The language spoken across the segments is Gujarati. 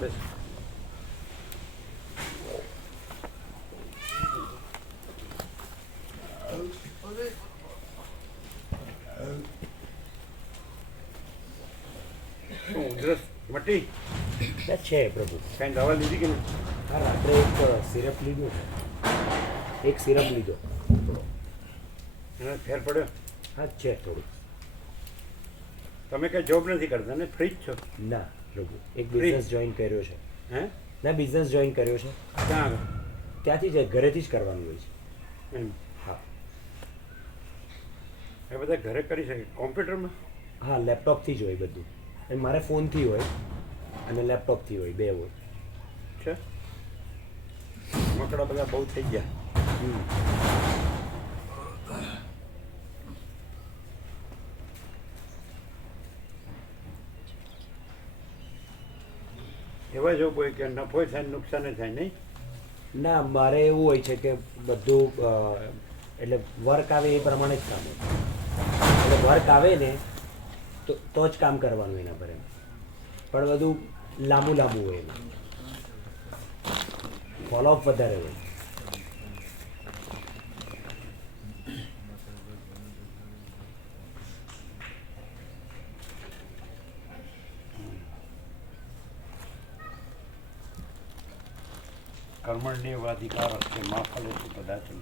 બસ ઉધરસ મટી છે પ્રભુ. કાંઈ દવા લીધી કે નહીં? હા, રાત્રે એક સિરપ લીધું છે. એક સિરપ લીધો થોડો. એને ફેર પડ્યો? હા, છે થોડું. તમે કંઈ જોબ નથી કરતા ને? ફ્રી જ છો? ના પ્રભુ, એક બિઝનેસ જોઈન કર્યો છે. હે? ના, બિઝનેસ જોઈન કર્યો છે. ક્યાં ત્યાંથી જ ઘરેથી જ કરવાનું હોય છે. એમ હા એ બધા ઘરે કરી શકે કોમ્પ્યુટરમાં? હા, લેપટોપથી જ હોય બધું. અને મારે ફોનથી હોય અને લેપટોપથી હોય, બે હોય છે. મકડા બધા બહુ થઈ ગયા. એવા જો કોઈ કે નફો થાય ને નુકસાન થાય નહીં? ના, મારે એવું હોય છે કે બધું એટલે વર્ક આવે એ પ્રમાણે જ કામ હોય. એટલે વર્ક આવે ને તો જ કામ કરવાનું એના પર એમ. પણ બધું લાંબુ હોય એમાં. ફોલોઅપ વધારે હોય. કર્મણ્યેવાધિકાર અસ્તે મા ફલેષુ કદાચન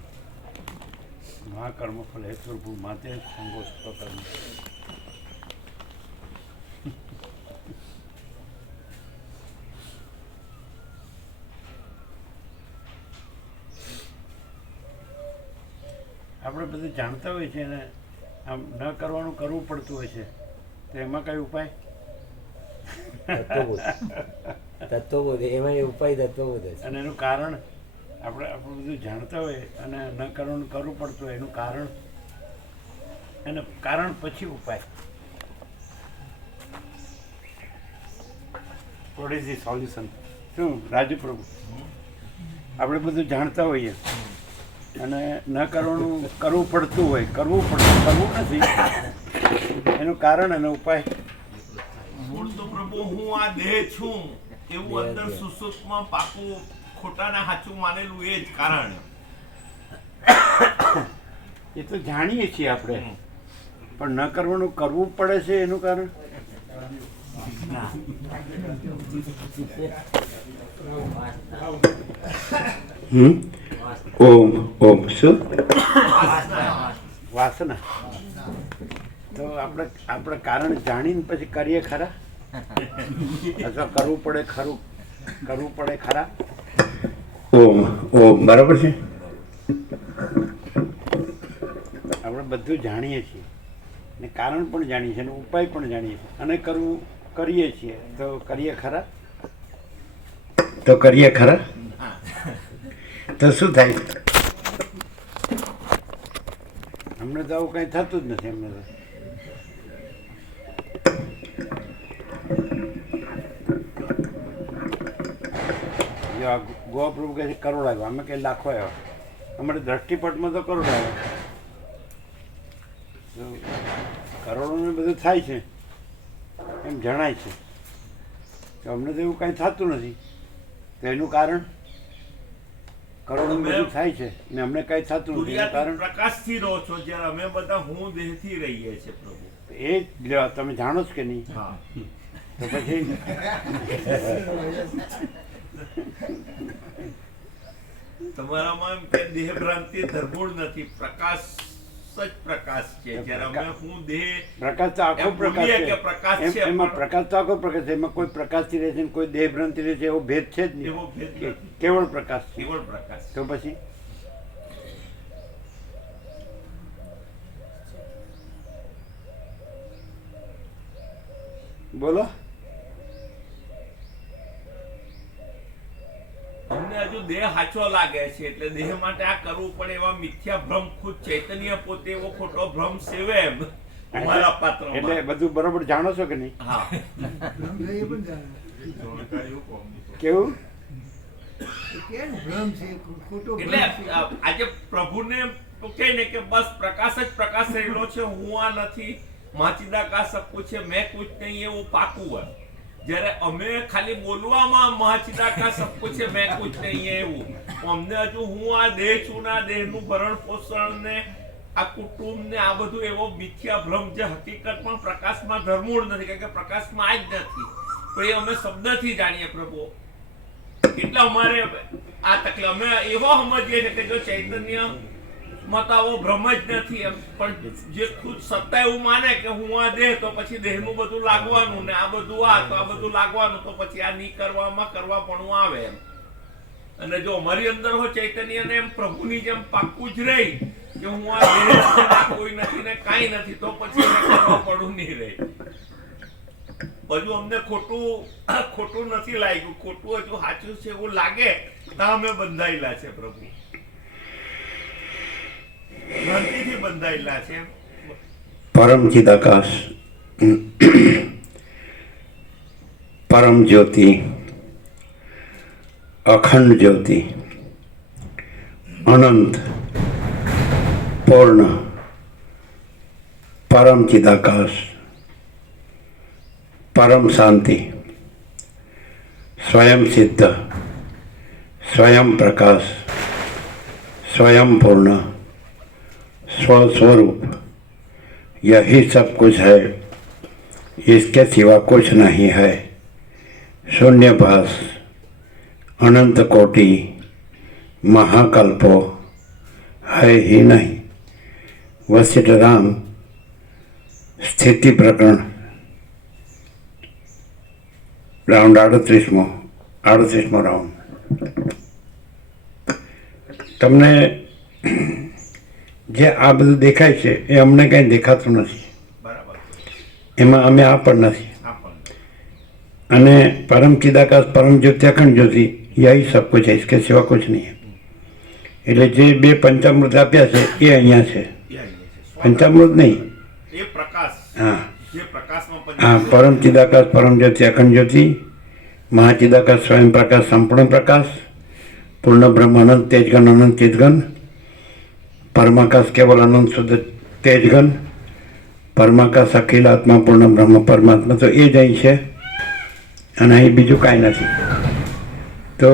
મા કર્મફલ હેતુર્ભૂ માતે સંગોસ્ત કર્મ. આપણે બધું જાણતા હોય છે ને આમ ન કરવાનું કરવું પડતું હોય છે, તો એમાં કઈ ઉપાય? તત્વબોધ એમાં એ ઉપાય તત્વબોધ છે. અને એનું કારણ આપણે બધું જાણતા હોય અને ન કરવાનું કરવું પડતું હોય એનું કારણ, એનું કારણ પછી ઉપાય. What is the solution? શું રાજુ પ્રભુ, આપણે બધું જાણતા હોઈએ અને ન કરવાનું કરવું પડતું હોય, કરવું નથી, એનું કારણ અને ઉપાય? મૂળ તો પ્રભુ હું આ દેહ છું એવું અંદર સુસુપ્તમાં પાકું ખોટાના હાચું માનેલું એ જ કારણ. એ તો જાણીએ છીએ આપણે, પણ ન કરવાનું કરવું પડે છે એનું કારણ? ઓમ શું વાસના? તો આપણે કારણ જાણીને પછી કરીએ ખરા? અથવા કરવું પડે ખરા? ઓમ બરાબર છે. આપણે બધું જાણીએ છીએ ને કારણ પણ જાણીએ છીએ અને ઉપાય પણ જાણીએ છીએ અને કરીએ છીએ, તો કરીએ ખરા? તો શું થાય? અમને તો આવું કંઈ થતું જ નથી. અમને તો ગોવા પ્રભુ કહે છે કરોડ આવ્યો, અમે કંઈ લાખો આવ્યો. અમારી દ્રષ્ટિપટમાં તો કરોડ આવ્યો. કરોડોને બધું થાય છે એમ જણાય છે, તો અમને તો એવું કાંઈ થતું નથી. તો એનું કારણ? કરોડોનું બધું થાય છે ને અમને કાંઈ થતું નથી, એનું કારણ? પ્રકાશથી રહો છો જ્યારે અમે બધા હું દેહથી રહીએ છીએ પ્રભુ. એ જ તમે જાણો છો કે નહીં? હા, તો પછી તમારામાં એમ કે દેહ ભ્રાંતિ ધરમૂળ નથી, પ્રકાશ જ પ્રકાશ છે. જ્યારે અમે હું દેહ પ્રકાશ તો આખો પ્રકાશ કે પ્રકાશ છે. છે, એમાં પ્રકાશ તો આખો પ્રકાશ છે. એમાં કોઈ પ્રકાશથી રહે છે ને કોઈ દેહ ભ્રાંતિ રહે છે એવો ભેદ છે જ એવો નહીં. ભેદ નથી. કેવળ પ્રકાશ છે. કેવળ પ્રકાશ. તો પછી બોલો. અમને હજુ દેહ હાચો લાગે છે એટલે દેહ માટે આ કરવું પડે એવા મિથ્યા ભ્રમ ખુદ ચૈતન્ય પોતે એવો ખોટો ભ્રમ સેવે એમ અમારા પાત્રમાં. એટલે બધું બરોબર જાણો છો કે નહીં? હા. કેવું? એટલે આજે પ્રભુને કહે ને કે બસ પ્રકાશ જ પ્રકાશ રહેલો છે, હું આ નથી, માચિદા કા સબ કુછ છે, મેં કુછ નહીં, એવું પાકું હોય. જ્યારે અમે ખાલી બોલવામાં મહાચિદાકાશ સબ કુછ है मैं कुछ नहीं है એવું, અમને હજુ હું આ દેહ છું ને આ દેહનું ભરણ પોષણ ને આ કુટુંબ ને આ બધું એવો મિથ્યા ભ્રમ જે હકીકતમાં પ્રકાશમાં ધર્મૂળ નથી, કારણ કે પ્રકાશમાં આ જ નથી, તો એ અમે શબ્દથી જાણીએ પ્રભુ. એટલે અમારે આ તકલીફ અમે એવો સમજીએ છીએ કે જો ચૈતન્ય માં તો આવો ભ્રમ જ નથી એમ, પણ જે ખુદ સત્તા એવું માને કે હું આ દેહ તો પછી દેહનું બધું લાગવાનું ને આ બધું આ તો આ બધું લાગવાનું, તો પછી આ નહીં કરવામાં કરવાપણું આવે એમ. અને જો અમારી અંદર હો ચૈતન્ય ને એમ પ્રભુની જેમ પાક્કું જ રહી કે હું આ દેહ નથી ને આ કોઈ નથી ને કાંઈ નથી, તો પછી એને કરવાપણું નહીં રહે. હજુ અમને ખોટું નથી લાગ્યું, ખોટું હજુ સાચું છે એવું લાગે તો અમે બંધાયેલા છે પ્રભુ, ભ્રાંતિથી બંધાયેલા છે. પરમ ચિદાકાશ, પરમ જ્યોતિ, અખંડ જ્યોતિ, અનંત, પૂર્ણ, પરમ ચિદાકાશ, પરમ શાંતિ, स्वयं सिद्ध, स्वयं प्रकाश, स्वयं पूर्ण, स्वस्वरूप, यही सब कुछ है, इसके सिवा कुछ नहीं है. शून्यभास, अनंत कोटि, महाकल्पो है ही नहीं. वशिष्ठ राम स्थिति प्रकरण રાઉન્ડ 38મો રાઉન્ડ. તમને જે આ બધું દેખાય છે એ અમને કંઈ દેખાતું નથી, બરાબર, એમાં અમે આ પણ નથી. અને પરમ ચિદાકાશ, પરમ જ્યોતિ, અખંડ જ્યોતિ, યહી સબ કુછ है, इसके सिवा कुछ नहीं है. એટલે જે બે પંચામૃત આપ્યા છે એ અહીંયા છે, પંચામૃત નહીં, એ પ્રકાશ, હા જે પ્રકાશમાં हाँ, परम चिदाकाश, परम ज्योति, अखंड ज्योति, महाचिदाकाश, स्वयं प्रकाश, संपूर्ण प्रकाश, पूर्ण ब्रह्म, अनंत तेजगन, अनंत चिदगन, परमाकाश, केवल अनंत शुद्ध तेजगन, परमाकाश, अखिल आत्मा, पूर्ण ब्रह्म, परमात्मा. तो ये જ અહીં છે અને અહીં બીજું કાંઈ નથી. તો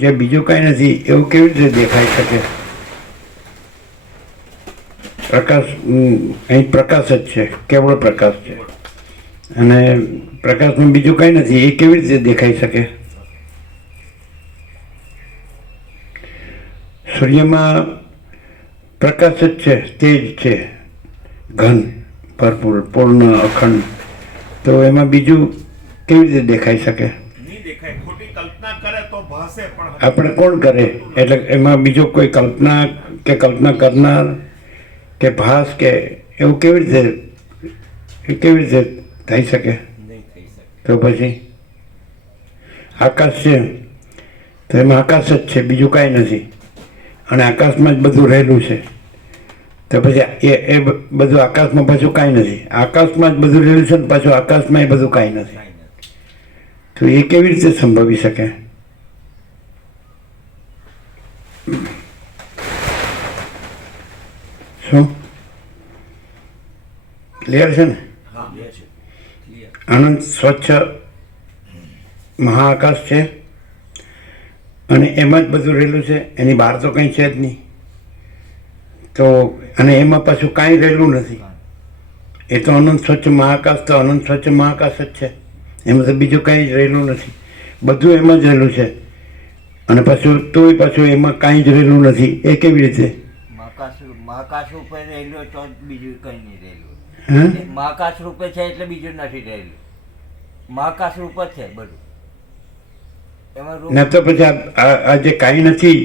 જે બીજું કાંઈ નથી એવું કેવી રીતે દેખાઈ શકે? પ્રકાશ, અહીં પ્રકાશ જ છે, કેવળ પ્રકાશ છે, અને પ્રકાશમાં બીજું કાંઈ નથી, એ કેવી રીતે દેખાઈ શકે? સૂર્યમાં પ્રકાશ જ છે, તેજ છે, ઘન, ભરપૂર, પૂર્ણ, અખંડ, તો એમાં બીજું કેવી રીતે દેખાઈ શકે? નહીં દેખાય, ખોટી કલ્પના કરે તો ભાસે, પણ આપણે કોણ કરે? એટલે એમાં બીજો કોઈ કલ્પના કે કલ્પના કરનાર કે ભાસ કે એવું કેવી રીતે થઈ શકે? નહીં થઈ શકે. તો પછી આકાશ છે તો એમાં આકાશ જ છે, બીજું કાંઈ નથી, અને આકાશમાં જ બધું રહેલું છે. તો પછી એ બધું આકાશમાં પાછું કાંઈ નથી, આકાશમાં જ બધું રહેલું છે ને પાછું આકાશમાં એ બધું કાંઈ નથી. તો એ કેવી રીતે સંભવી શકે? શું ક્લિયર છે ને? હા, બે છે, ક્લિયર. અનંત સ્વચ્છ મહાઆકાશ છે અને એમાં જ બધું રહેલું છે, એની બહાર તો કંઈ છે જ નહીં. તો અને એમાં પાછું કાંઈ રહેલું નથી, એ તો અનંત સ્વચ્છ મહાકાશ, તો અનંત સ્વચ્છ મહાકાશ જ છે, એમાં તો બીજું કાંઈ જ રહેલું નથી, બધું એમાં જ રહેલું છે. અને પાછું તોય પાછું એમાં કાંઈ જ રહેલું નથી, એ કેવી રીતે? મહાકાશ રૂપે રહેલું તો બીજું કંઈ નહીં રહેલું. હા, મહાકાશ રૂપે છે એટલે બીજું નથી રહેલું, મહાકાશ રૂપ જ છે બધું. એમાં રૂપ ને તો પછી આ જે કાંઈ નથી,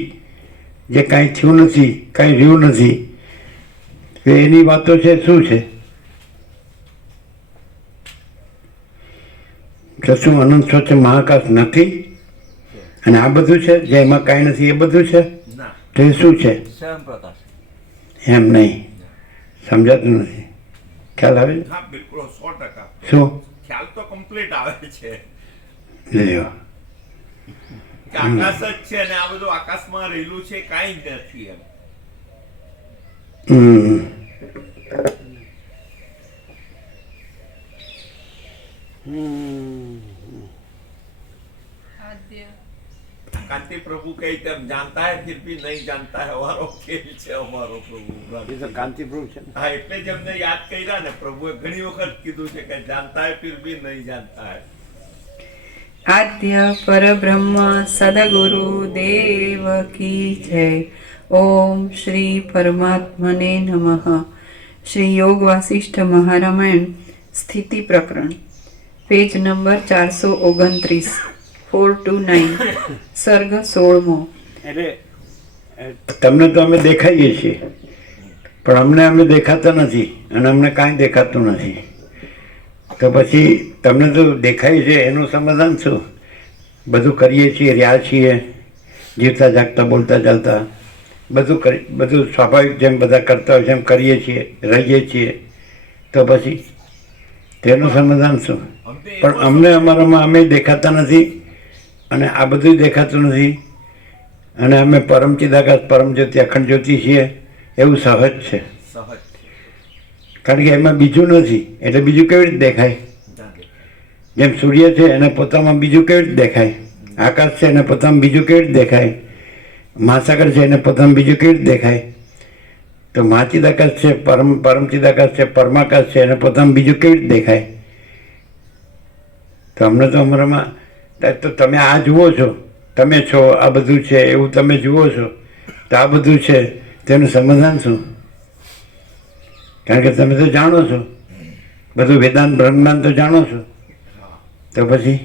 જે કાંઈ થયું નથી, કાંઈ રહ્યું નથી, તો એની વાતો છે શું છે? તો શું અનંત સ્વચ્છ મહાકાશ નથી? અને આ બધું છે જે એમાં કાંઈ નથી, એ બધું છે? ના, તો એ શું છે? સ્વયં પ્રકાશ. એમ નહીં, સમજાતું નથી. ખ્યાલ આવે? હા, બિલકુલ 100%. શું ખ્યાલ તો કમ્પ્લીટ આવે છે લ્યો? કે આકાશ જ છે અને આ બધું આકાશમાં રહેલું છે, કાંઈ જ નથી એમ. હમ. હમ કાંતિ પ્રભુ કહે તેમ જાણતા હે ફિર ભી નહીં જાણતા હે વારો ખેલ છે અમારો પ્રભુ. એ તો કાંતિપ્રભુ છે ને. હા, એટલે જ અમને યાદ કર્યા ને પ્રભુએ ઘણી વખત કીધું છે કે જાણતા હે ફિર ભી નહીં જાણતા હે. આદ્ય પરબ્રહ્મ સદગુરુ દેવ કી જય. ઓમ શ્રી પરમાત્મને નમઃ. શ્રી યોગ વાસિષ્ઠ મહારામાયણ સ્થિતિ પ્રકરણ, પેજ નંબર 429, 4 to 9, સર્ગ 16મો. એટલે તમને તો અમે દેખાઈએ છીએ, પણ અમને અમે દેખાતા નથી અને અમને કાંઈ દેખાતું નથી. તો પછી તમને તો દેખાય છે એનું સમાધાન શું? બધું કરીએ છીએ, રહ્યા છીએ, જીવતા જાગતા બોલતા ચાલતા બધું સ્વાભાવિક જેમ બધા કરતા હોય જેમ કરીએ છીએ, રહીએ છીએ, તો પછી તેનું સમાધાન શું? પણ અમને અમારામાં અમે દેખાતા નથી અને આ બધું દેખાતું નથી અને અમે પરમ ચિદાકાશ પરમ જ્યોતિ અખંડ જ્યોતિ છીએ એવું સહજ છે. સહજ કારણ કે એમાં બીજું નથી એટલે બીજું કેવી રીતે દેખાય? જેમ સૂર્ય છે એને પોતામાં બીજું કેવી રીતે દેખાય? આકાશ છે એને પોતામાં બીજું કેવી રીતે દેખાય? મહાસાગર છે એને પોતામાં બીજું કેવી રીતે દેખાય? તો મહાચિદાકાશ છે, પરમચિદાકાશ છે, પરમાકાશ છે એને પોતામાં બીજું કેવી રીતે દેખાય? તો અમને તો અમારામાં તો તમે આ જુઓ છો, તમે છો, આ બધું છે એવું તમે જુઓ છો, તો આ બધું છે તેનું સમાધાન શું? કારણ કે તમે તો જાણો છો બધું, વેદાંત બ્રહ્માંડ તો જાણો છો, તો પછી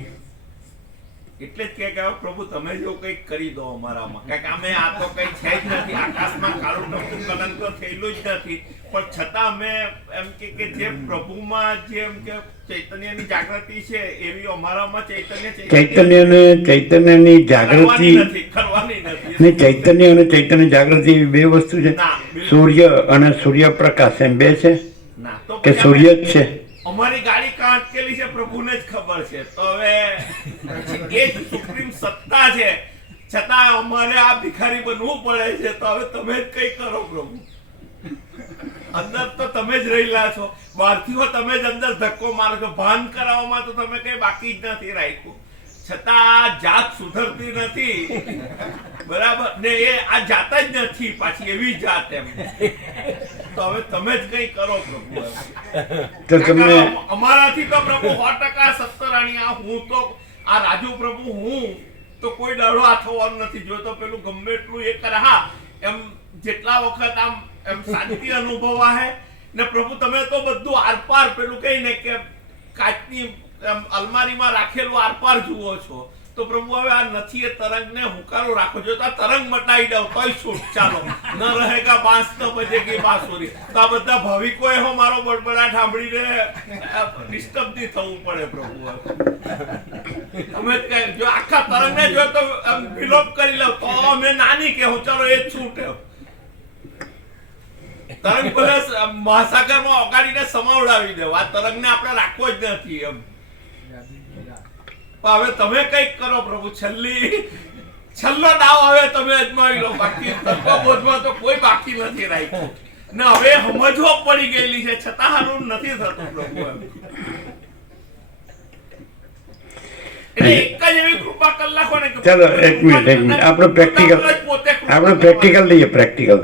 એટલે જ કે હવે પ્રભુ તમે જો કંઈક કરી દો અમારામાં, કારણ કે અમે આ તો કંઈ છે જ નથી, આકાશમાં કાળું ટપકું કલંક તો થયેલું જ નથી, પણ છતાં અમે એમ કે જે પ્રભુમાં જે એમ કે ચૈતન્યની જાગૃતિ છે એવી અમારામાં ચૈતન્યની જાગૃતિ કરવાની નથી. ને ચૈતન્ય અને ચૈતન્ય જાગૃતિ એવી બે વસ્તુ છે. સૂર્ય અને સૂર્યપ્રકાશ એમ બે છે ના, તો કે સૂર્ય જ છે? અમારી ગાડી કાં અટકેલી છે પ્રભુને જ ખબર છે. તો હવે એ જ સુપ્રીમ સત્તા છે, છતાં અમારે આ ભિખારી બનવું પડે છે. તો હવે તમે જ કઈ કરો પ્રભુ. અંદર તો તમે જ રહેલા છો, બહારથી હો તમે જ અંદર ધક્કો મારો છો. ભાન કરાવવામાં તો તમે કઈ બાકી જ નથી રાખ્યું, છતાં આ જાત સુધરતી નથી. બરાબર ને, એ આ જાત જ નથી પાછી એવી જાત એમ. તો હવે તમે જ કઈ કરો પ્રભુ. તો તમને અમારાથી તો પ્રભુ 100% સત્તરાણી આ હું તો આ રાજુ પ્રભુ હું તો કોઈ ડરો આ થવાનું નથી. જો તો પેલું ગમે એટલું એ કરે, હા એમ જેટલા વખત આમ એમ શાંતિ અનુભવા હે ને પ્રભુ તમે તો બધું આરપાર પેલું કહીને કે કાચની અલમારીમાં રાખેલું આરપાર જુઓ છો. તો પ્રભુ હવે આ નથી એ તરંગને હુંકારો રાખો. જો તો આ તરંગ મટાઈ દો તોય છૂટ, ચાલો ન રહેગા બાંસ ન બજેગી બાંસુરી. તો આ બધા ભાવિકોએ હો મારો બડબડાટ સાંભળીને ડિસ્ટર્બ નહીં થવું પડે પ્રભુ. અમે જો આખા તરંગને જો તો વિલોપ કરી લો તો અમે નાની કહેવું, ચાલો એ જ છૂટે. તરંગ ભલે મહાસાગરમાં ઓગાડીને સમાવડાવી દે, આ તરંગને આપણે રાખવો જ નથી એમ. હવે તમે કઈક કરો પ્રભુ, છેલ્લો દાવ હવે તમે અજમાવી લો. બાકી તત્વબોધમાં તો કોઈ બાકી નથી રાખ્યું ને હવે સમજવો પડી ગયેલી છે, છતાં હારું નથી થતું પ્રભુ એમ. એટલે એક જ એવી કૃપા કરી નાખો ને. ચાલો એક મિનિટ આપણે પ્રેક્ટિકલ લઈએ. પ્રેક્ટિકલ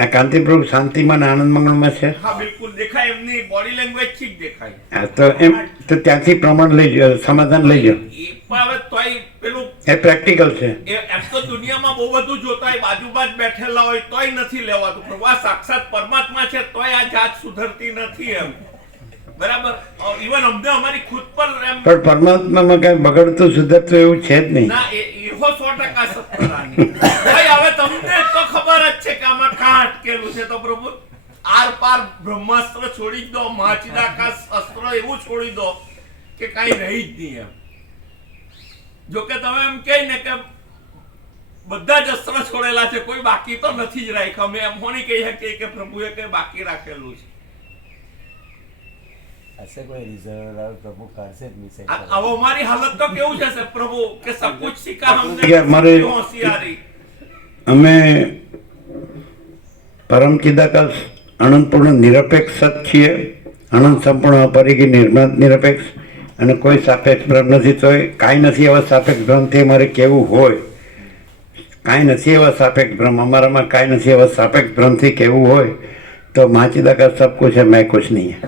આ કાંતિપ્રભુ શાંતિમાં આનંદ મંગળમાં છે. હા બિલકુલ દેખાય, એમની બોડી લેંગ્વેજ થી જ દેખાય. હા તો એમ તો ત્યાંથી પ્રમાણ લઈ લો, સમાધાન લઈ લો. એ પણ હવે તોય પેલું એ પ્રેક્ટિકલ છે. એમ તો દુનિયામાં બહુ બધું જોતા હોય, બાજુમાં જ બેઠેલા હોય તોય નથી લેવાતું. પ્રભુ આ સાક્ષાત પરમાત્મા છે તોય આ જાત સુધરતી નથી એમ. બરાબર, ઇવન અમને અમારી ખુદ પર એમ પણ પરમાત્મામાં કઈ બગડતું સુધરતું એવું છે જ નહીં. ના, એવો 100% સત્તરાની. ભાઈ હવે તમને તો ખબર જ છે કે આમાં કાં અટકેલું છે. તો પ્રભુ આર પાર બ્રહ્માસ્ત્ર છોડી દો, મહાચિદાકાશ અસ્ત્ર એવું છોડી દો કે કાંઈ રહી જ નહીં એમ. જો કે તમે એમ કહે ને કે બધા જ અસ્ત્ર છોડેલા છે, કોઈ બાકી તો નથી જ રાખ્યા. અમે એમ હોની કહી શકીએ કે પ્રભુએ કઈ બાકી રાખેલું છે. ऐसे कोई रिजर्व प्रभु करसे मिसे अब हमारी हालत तो केવું છે પ્રભુ કે सब कुछ सीखा हमने કે અમારે હોશિયારી. અમે પરમ ચિદાકાશ અનંતપૂર્ણ નિરપેક્ષ સત છીએ, અનંત સંપૂર્ણ અપરિગી નિર્માત નિરપેક્ષ અને કોઈ સાપેક્ષ બ્રહ્મ નથી તો કાંઈ નથી એવા સાપેક્ષ બ્રહ્મથી અમારે કેવું હોય, કાંઈ નથી એવા સાપેક્ષ બ્રહ્મ, અમારામાં કાંઈ નથી એવા સાપેક્ષ બ્રહ્મથી કેવું હોય તો માચીદા કા સબ કુછ है मैं कुछ नहीं है.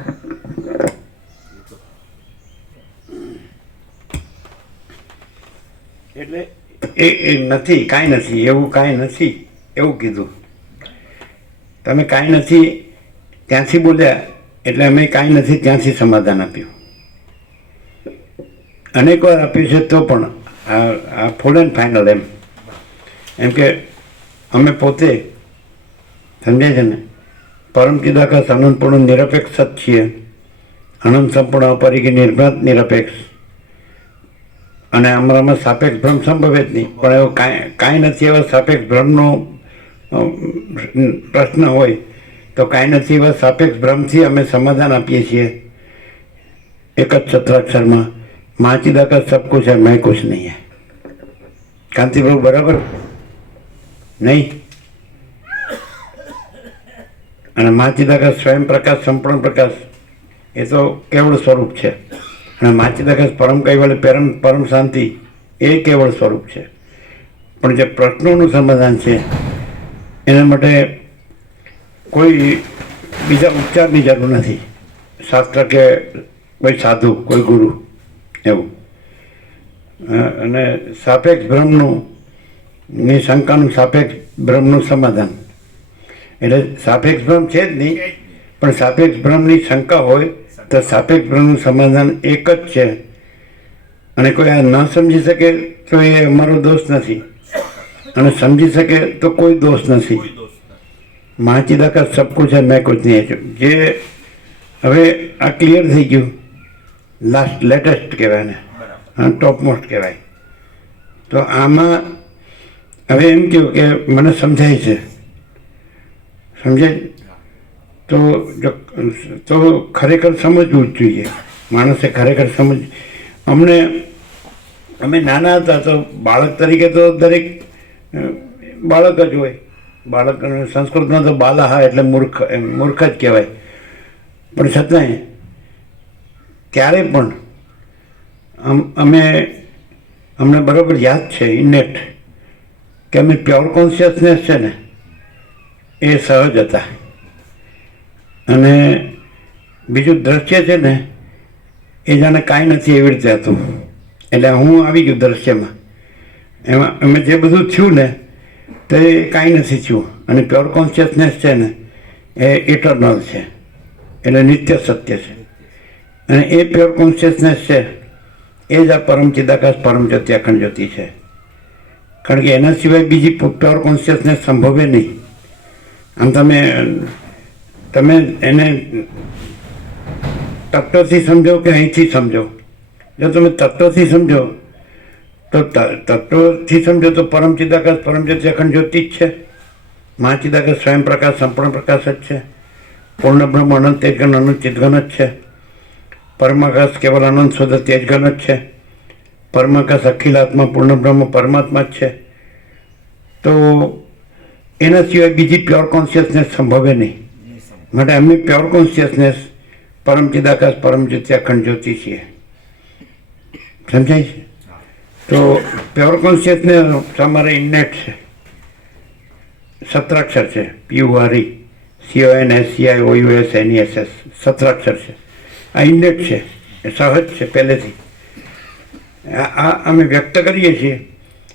એટલે એ નથી, કાંઈ નથી એવું, કાંઈ નથી એવું કીધું. તમે કાંઈ નથી ત્યાંથી બોલ્યા એટલે અમે કાંઈ નથી ત્યાંથી સમાધાન આપ્યું. અનેક વાર આપ્યું છે તો પણ આ ફૂલ એન્ડ ફાઇનલ એમ કે અમે પોતે સમજાય છે ને પરમ ચિદાકાશ અનંતપૂર્ણ નિરપેક્ષ જ છીએ, અનંત સંપૂર્ણ અપરિગી નિર્ભ્રાંત નિરપેક્ષ, અને અમારામાં સાપેક્ષ ભ્રમ સંભવે જ નહીં. પણ એવો કાંઈ નથી એવા સાપેક્ષ ભ્રમનો પ્રશ્ન હોય તો કાંઈ નથી એવા સાપેક્ષ ભ્રમથી અમે સમાધાન આપીએ છીએ એક જ સત્રાક્ષરમાં, માચીદા કા સબ કુછ है मैं कुछ नहीं है. કાંતિ પ્રભુ બરાબર નહીં? અને માચીદા કા સ્વયં પ્રકાશ સંપૂર્ણ પ્રકાશ એ તો કેવળ સ્વરૂપ છે, અને માચીદા કા પરમ કૈવલ્ય પરમ શાંતિ એ કેવળ સ્વરૂપ છે. પણ જે પ્રશ્નોનું સમાધાન છે એના માટે કોઈ બીજા ઉપચારની જરૂર નથી, શાસ્ત્ર કે કોઈ સાધુ, કોઈ ગુરુ એવું. અને સાપેક્ષ બ્રહ્મનું ની શંકાનું સાપેક્ષ બ્રહ્મનું સમાધાન, એટલે સાપેક્ષ બ્રહ્મ છે જ નહીં, પણ સાપેક્ષ બ્રહ્મની શંકા હોય તો સાપેક્ષ બ્રહ્મનું સમાધાન એક જ છે. અને કોઈ આ ન સમજી શકે તો એ અમારો દોષ નથી, અને સમજી શકે તો કોઈ દોષ નથી. માચીદા કા સબ કુછ है मैं कुछ नहीं है. જે હવે આ ક્લિયર થઈ ગયું, લેટેસ્ટ કહેવાય ને, ટોપ મોસ્ટ કહેવાય. તો આમાં હવે એમ કહ્યું કે મને સમજાય છે, સમજાય તો ખરેખર સમજવું જ જોઈએ. માણસે ખરેખર અમે નાના હતા તો બાળક તરીકે તો દરેક બાળક જ હોય. બાળક સંસ્કૃતમાં તો બાલાહા એટલે મૂર્ખ જ કહેવાય. પણ છતાંય ત્યારે પણ અમને બરાબર યાદ છે ઇનેટ કે અમે પ્યોર કોન્શિયસનેસ છે ને એ સહજ હતા. અને બીજું દ્રશ્ય છે ને એ જાણે કાંઈ નથી એવી રીતે હતું. એટલે હું આવી ગયું દ્રશ્યમાં, એમાં અમે જે બધું થયું ને તે કાંઈ નથી થયું. અને પ્યોર કોન્શિયસનેસ છે ને એ ઇટરનલ છે, એટલે નિત્ય સત્ય છે. અને એ પ્યોર કોન્શિયસનેસ છે એ જ આ પરમ ચિદાકાશ પરમ જ્યોતિ અખંડ જ્યોતિ છે. કારણ કે એના સિવાય બીજી પ્યોર કોન્શિયસનેસ સંભવે નહીં. આમ તમે એને તત્વથી સમજો કે અહીંથી સમજો. જો તમે તત્વથી સમજો તો પરમ ચિદાકાશ પરમ જ્યોતિ અખંડ જ્યોતિ જ છે. મહાચિદાકાશ સ્વયં પ્રકાશ સંપૂર્ણ પ્રકાશ જ છે. પૂર્ણ બ્રહ્મ અનંત તેજઘન અનંત ચિદઘન જ છે. પરમાકાશ કેવલ અનંત શુદ્ધ તેજઘન જ છે. પરમાકાશ અખિલ આત્મા પૂર્ણ બ્રહ્મ પરમાત્મા જ છે. તો એના સિવાય બીજી પ્યોર કોન્શિયસનેસ સંભવે નહીં. માટે અમે પ્યોર કોન્શિયસનેસ પરમ ચિદાકાશ પરમ જ્યોતિ અખંડ જ્યોતિ છીએ. સમજાય છે? તો પ્યોર કોન્શિયસનેસ તમારે ઇનેટ છે, સત્રાક્ષર છે, PURE CONSCIOUSNESS સત્રાક્ષર છે. આ ઇનેટ છે, એ સહજ છે પહેલેથી. આ અમે વ્યક્ત કરીએ છીએ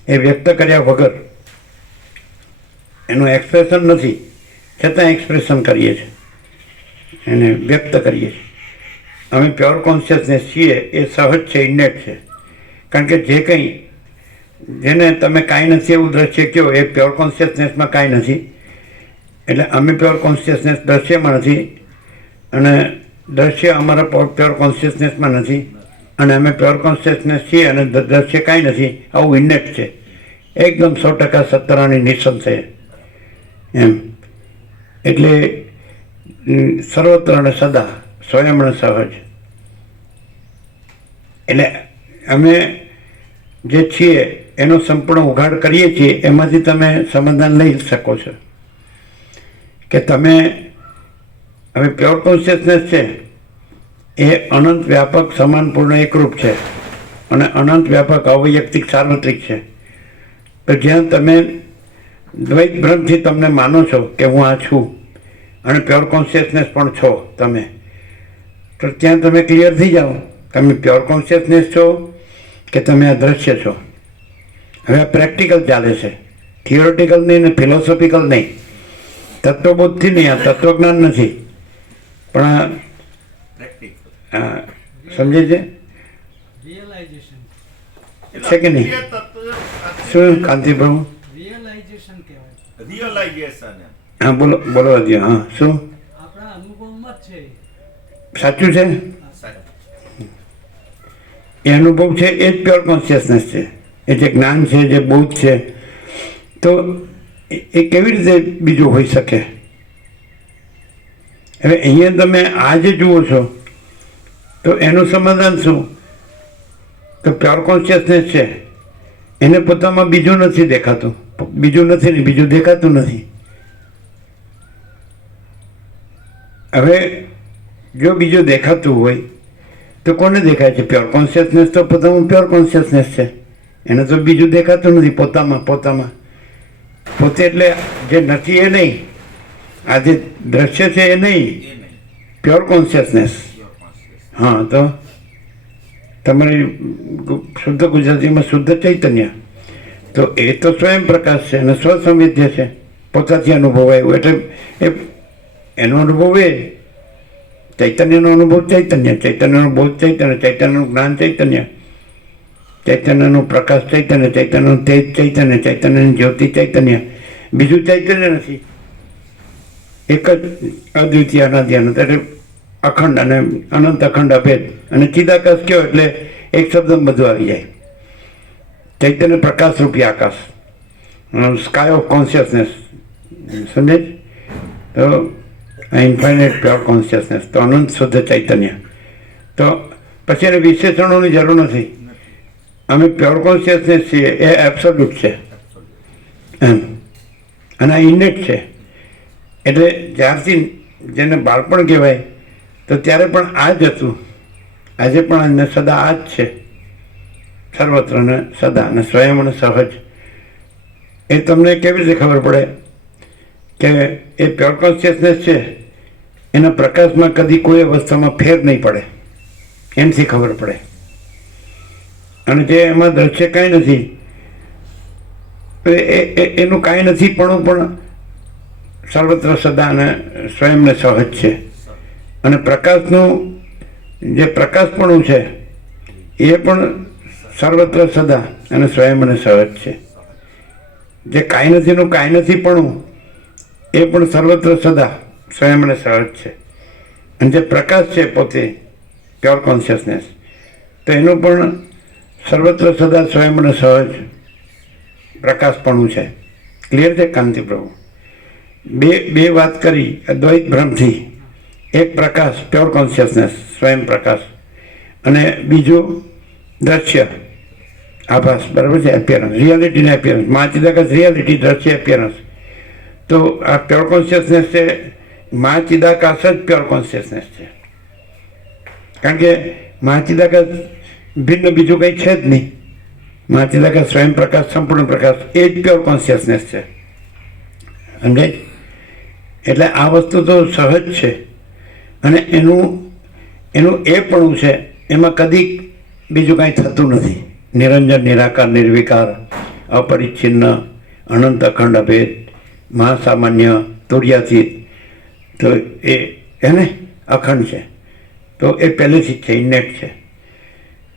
એ વ્યક્ત કર્યા વગર એનું એક્સપ્રેશન નથી, છતાં એક્સપ્રેશન કરીએ છીએ, એને વ્યક્ત કરીએ છીએ. અમે પ્યોર કોન્શિયસનેસ છીએ એ સહજ છે, ઇનેટ છે. કારણ કે જે કંઈ જેને તમે કાંઈ નથી એવું દ્રશ્ય કહો એ પ્યોર કોન્શિયસનેસમાં કાંઈ નથી. એટલે અમે પ્યોર કોન્શિયસનેસ દ્રશ્યમાં નથી, અને દ્રશ્ય અમારા પ્યોર કોન્શિયસનેસમાં નથી, અને અમે પ્યોર કોન્શિયસનેસ છીએ અને દ્રશ્ય કાંઈ નથી. આવું ઇનેટ છે, એકદમ 100% સત્તરાની નિસંશય એમ. એટલે સર્વત્ર અને સદા સ્વયં અને સહજ. એટલે અમે જે છીએ એનો સંપૂર્ણ ઉઘાડ કરીએ છીએ. એમાંથી તમે સમાધાન લઈ શકો છો કે તમે હવે પ્યોર કોન્શિયસનેસ છે એ અનંત વ્યાપક સમાનપૂર્ણ એકરૂપ છે અને અનંત વ્યાપક અવૈયક્તિક સાર્વત્રિક છે. તો જ્યાં તમે દ્વૈત ભ્રમથી તમને માનો છો કે હું આ છું અને પ્યોર કોન્શિયસનેસ પણ છો તમે, તો ત્યાં તમે ક્લિયર થઈ જાઓ તમે પ્યોર કોન્શિયસનેસ છો કે તમે અદ્રશ્ય છો. હવે આ પ્રેક્ટિકલ ચાલે છે, થિયોરિટિકલ નહીં ને ફિલોસોફિકલ નહીં, તત્વબોધથી નહીં, આ તત્વજ્ઞાન નથી, પણ આ સમજે છે રિયલાઇઝેશન છે કે નહીં? શું કાંતિભાઈ? રિયલાઇઝેશન કહેવાય. રિયલાઇઝેશન હા બોલો બોલો હજી. હા શું આપણા અનુભવમાં જ છે. સાચું છે? એ અનુભવ છે એ જ પ્યોર કોન્શિયસનેસ છે, એ જે જ્ઞાન છે, જે બોધ છે, તો એ કેવી રીતે બીજું હોઈ શકે? હવે અહીંયા તમે આ જે જુઓ છો તો એનું સમાધાન શું? તો પ્યોર કોન્શિયસનેસ છે એને પોતામાં બીજું નથી દેખાતું, બીજું નથી ને બીજું દેખાતું નથી. હવે જો બીજું દેખાતું હોય તો કોને દેખાય છે? પ્યોર કોન્શિયસનેસ તો પોતામાં પ્યોર કોન્શિયસનેસ છે, એને તો બીજું દેખાતું નથી પોતામાં. પોતે એટલે જે નથી એ નહીં, આ જે દ્રશ્ય છે એ નહીં, પ્યોર કોન્શિયસનેસ. હા, તો તમારી શુદ્ધ ગુજરાતીમાં શુદ્ધ ચૈતન્ય, તો એ તો સ્વયં પ્રકાશ છે અને સ્વસંવેદ્ય છે, પોતાથી અનુભવાયું, એટલે એ એનો અનુભવ એ ચૈતન્યનો અનુભવ ચૈતન્ય, ચૈતન્યનો બોધ ચૈતન્ય, ચૈતન્યનું જ્ઞાન ચૈતન્ય, ચૈતન્યનું પ્રકાશ ચૈતન્ય, ચૈતન્યનું તેજ ચૈતન્ય, ચૈતન્યની જ્યોતિ ચૈતન્ય, બીજું ચૈતન્ય નથી. એક જ અદ્વિતીય અનાદિ અનંત, એટલે અખંડ અને અનંત અખંડ અભેદ. અને ચિદાકાશ કયો એટલે એક શબ્દમાં બધું આવી જાય. ચૈતન્ય પ્રકાશ રૂપી આકાશ, સ્કાય ઓફ કોન્શિયસનેસ, સમજે? તો ઇન્ફાઇનાઇટ પ્યોર કોન્શિયસનેસ, તો અનંત શુદ્ધ ચૈતન્ય. તો પછી એને વિશેષણોની જરૂર નથી, અમે પ્યોર કોન્શિયસનેસ છીએ, એ એબ્સોલ્યુટ છે એમ, અને આ ઇનેટ છે. એટલે જ્યારથી જેને બાળપણ કહેવાય તો ત્યારે પણ આ જ હતું, આજે પણ એને સદા આ જ છે, સર્વત્ર ને સદા અને સ્વયં અને સહજ. એ તમને કેવી રીતે ખબર પડે કે એ પ્યોર કોન્શિયસનેસ છે, એના પ્રકાશમાં કદી કોઈ અવસ્થામાં ફેર નહીં પડે, એમથી ખબર પડે. અને જે એમાં દ્રશ્ય કાંઈ નથી, એનું કાંઈ નથી પણ સર્વત્ર સદા અને સ્વયંને સહજ છે. અને પ્રકાશનું જે પ્રકાશપણું છે એ પણ સર્વત્ર સદા અને સ્વયં અને સહજ છે. જે કાંઈ નથીનું કાંઈ નથીપણું એ પણ સર્વત્ર સદા સ્વયં અને સહજ છે. અને જે પ્રકાશ છે પોતે પ્યોર કોન્શિયસનેસ, તો એનું પણ સર્વત્ર સદા સ્વયં અને સહજ પ્રકાશપણું છે. ક્લિયર છે કાંતિ પ્રભુ? બે વાત કરી અદ્વૈત ભ્રમથી, એક પ્રકાશ પ્યોર કોન્શિયસનેસ સ્વયં પ્રકાશ, અને બીજું દ્રશ્ય આભાસ, બરાબર છે, એપિયરન્સ, રિયાલિટીને એપિયરન્સ, મહાચિદાકાશ રિયાલિટી, દ્રશ્ય એપિયરન્સ. તો આ પ્યોર કોન્શિયસનેસ છે, મહાચિદાકાશ જ પ્યોર કોન્શિયસનેસ છે. કારણ કે મહાચિદાકાશ ભિન્ન બીજું કંઈ છે જ નહીં. મહાચિદાકાશ સ્વયં પ્રકાશ, સંપૂર્ણ પ્રકાશ, એ જ પ્યોર કોન્શિયસનેસ છે. સમજાય? એટલે આ વસ્તુ તો સહજ છે, અને એનું એ પણ છે, એમાં કદી બીજું કાંઈ થતું નથી. નિરંજન, નિરાકાર, નિર્વિકાર, અપરિચ્છિન્ન, અનંત અખંડ અભેદ, મહાસામાન્ય, તુર્યાતીત, તો એને અખંડ છે. તો એ પહેલેથી જ છે, ઇનેટ છે.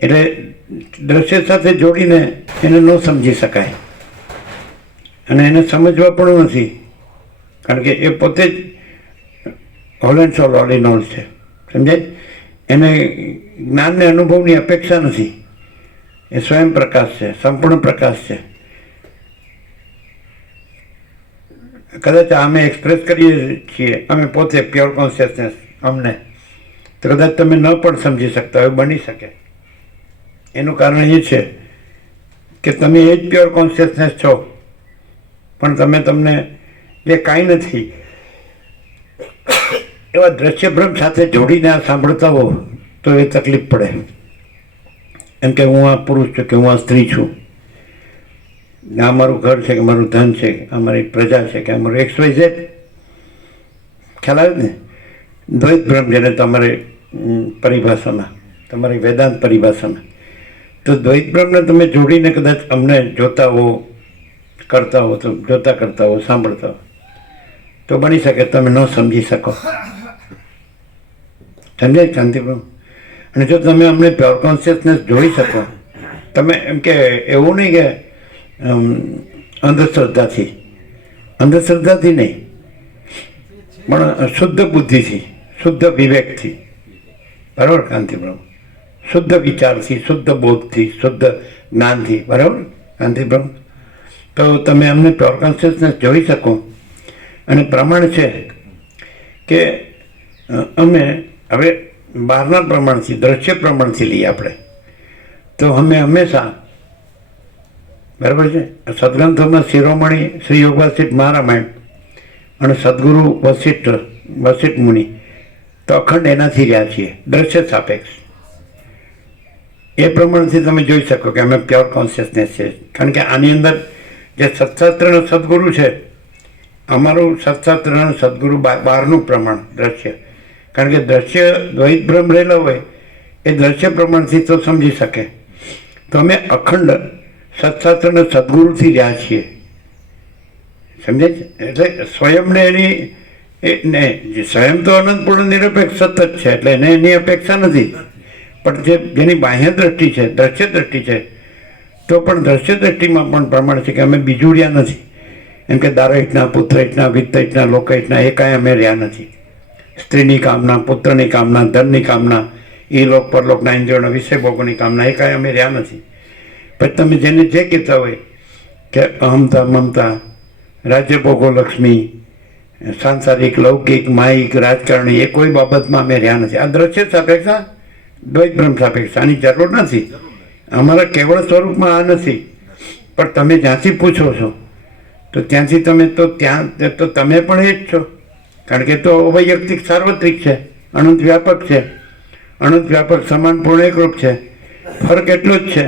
એટલે દ્રશ્ય સાથે જોડીને એને ન સમજી શકાય, અને એને સમજવા પણ નથી, કારણ કે એ પોતે જ whole and soul all in all છે. સમજાય? એને જ્ઞાનને અનુભવની અપેક્ષા નથી, એ સ્વયં પ્રકાશ છે, સંપૂર્ણ પ્રકાશ છે. કદાચ અમે એક્સપ્રેસ કરીએ છીએ, અમે પોતે પ્યોર કોન્શિયસનેસ, અમને તો કદાચ તમે ન પણ સમજી શકતા હોય, બની શકે. એનું કારણ એ છે કે તમે એ જ પ્યોર કોન્શિયસનેસ છો, પણ તમને જે કાંઈ નથી એવા દ્રશ્યભ્રમ સાથે જોડીને આ સાંભળતા હો, તો એ તકલીફ પડે. એમ કે હું આ પુરુષ છું, કે હું આ સ્ત્રી છું, આ મારું ઘર છે, કે મારું ધન છે, આ મારી પ્રજા છે, કે આ મારું XYZ. ખ્યાલ આવે ને? દ્વૈત ભ્રમ, જેને તમારે પરિભાષામાં, તમારી વેદાંત પરિભાષામાં, તો દ્વૈત ભ્રમને તમે જોડીને કદાચ અમને જોતા હો, કરતા હો, તો જોતા કરતા હો, સાંભળતા હો, તો બની શકે તમે ન સમજી શકો. સમજાય શાંતિભ્રમ? અને જો તમે અમને પ્યોર કોન્શિયસનેસ જોઈ શકો, તમે એમ કે એવું નહીં કે અંધશ્રદ્ધાથી નહીં, પણ શુદ્ધ બુદ્ધિથી, શુદ્ધ વિવેકથી, બરાબર કાંતિબ્રહ્મ? શુદ્ધ વિચારથી, શુદ્ધ બોધથી, શુદ્ધ જ્ઞાનથી, બરાબર કાંતિબ્રહ્મ? તો તમે અમને પ્યોર કોન્શિયસનેસ જોઈ શકો. અને પ્રમાણ છે કે અમે હવે બહારના પ્રમાણથી, દ્રશ્ય પ્રમાણથી લઈએ આપણે, તો અમે હંમેશા, બરાબર છે, સદગ્રંથોમાં શિરોમણી શ્રી યોગ વસિષ્ઠ મહારામાયણ અને સદગુરુ વસિષ્ઠ મુનિ, તો અખંડ એનાથી રહ્યા છીએ, દ્રશ્ય સાપેક્ષ. એ પ્રમાણથી તમે જોઈ શકો કે અમે પ્યોર કોન્શિયસનેસ છે. કારણ કે આની અંદર જે સત્શાસ્ત્રનો સદગુરુ છે, અમારું સત્શાસ્ત્રનો સદગુરુ બહારનું પ્રમાણ દ્રશ્ય. કારણ કે દ્રશ્ય દ્વૈત ભ્રમ રહેલો હોય એ દ્રશ્ય પ્રમાણથી તો સમજી શકે. તો અમે અખંડ સત્શાસ્ત્રના સદગુરુથી રહ્યા છીએ. સમજે છે? એટલે સ્વયંને એની સ્વયં તો અનંતપૂર્ણ નિરપેક્ષ સતત છે, એટલે એને એની અપેક્ષા નથી. પણ જેની બાહ્ય દ્રષ્ટિ છે, દ્રશ્ય દ્રષ્ટિ છે, તો પણ દ્રશ્ય દ્રષ્ટિમાં પણ પ્રમાણ છે કે અમે બીજું રહ્યા નથી. એમ કે દારહિતના, પુત્રહિતના, વિત્તહિતના, લોકહિતના એ કાંઈ અમે રહ્યા નથી. સ્ત્રીની કામના, પુત્રની કામના, ધનની કામના, એ લોક પરલોકના ઇન્દ્રિયોના વિષય ભોગોની કામના એ કાંઈ અમે રહ્યા નથી. પછી તમે જેને જે કહેતા હોય કે અહમતા, મમતા, રાજ્ય ભોગો, લક્ષ્મી, સાંસારિક, લૌકિક, માયિક, રાજકારણી, એ કોઈ બાબતમાં અમે રહ્યા નથી. આ દ્રશ્ય સાપેક્ષા, દ્વૈત ભ્રમ સાપેક્ષા, આની જરૂર નથી. અમારા કેવળ સ્વરૂપમાં આ નથી. પણ તમે જ્યાંથી પૂછો છો તો ત્યાંથી તમે તો ત્યાં તો તમે પણ એ જ છો. કારણ કે તો અવૈયક્તિક સાર્વત્રિક છે, અનંત વ્યાપક છે, અનંત વ્યાપક સમાન પૂર્ણ એકરૂપ છે. ફરક એટલો જ છે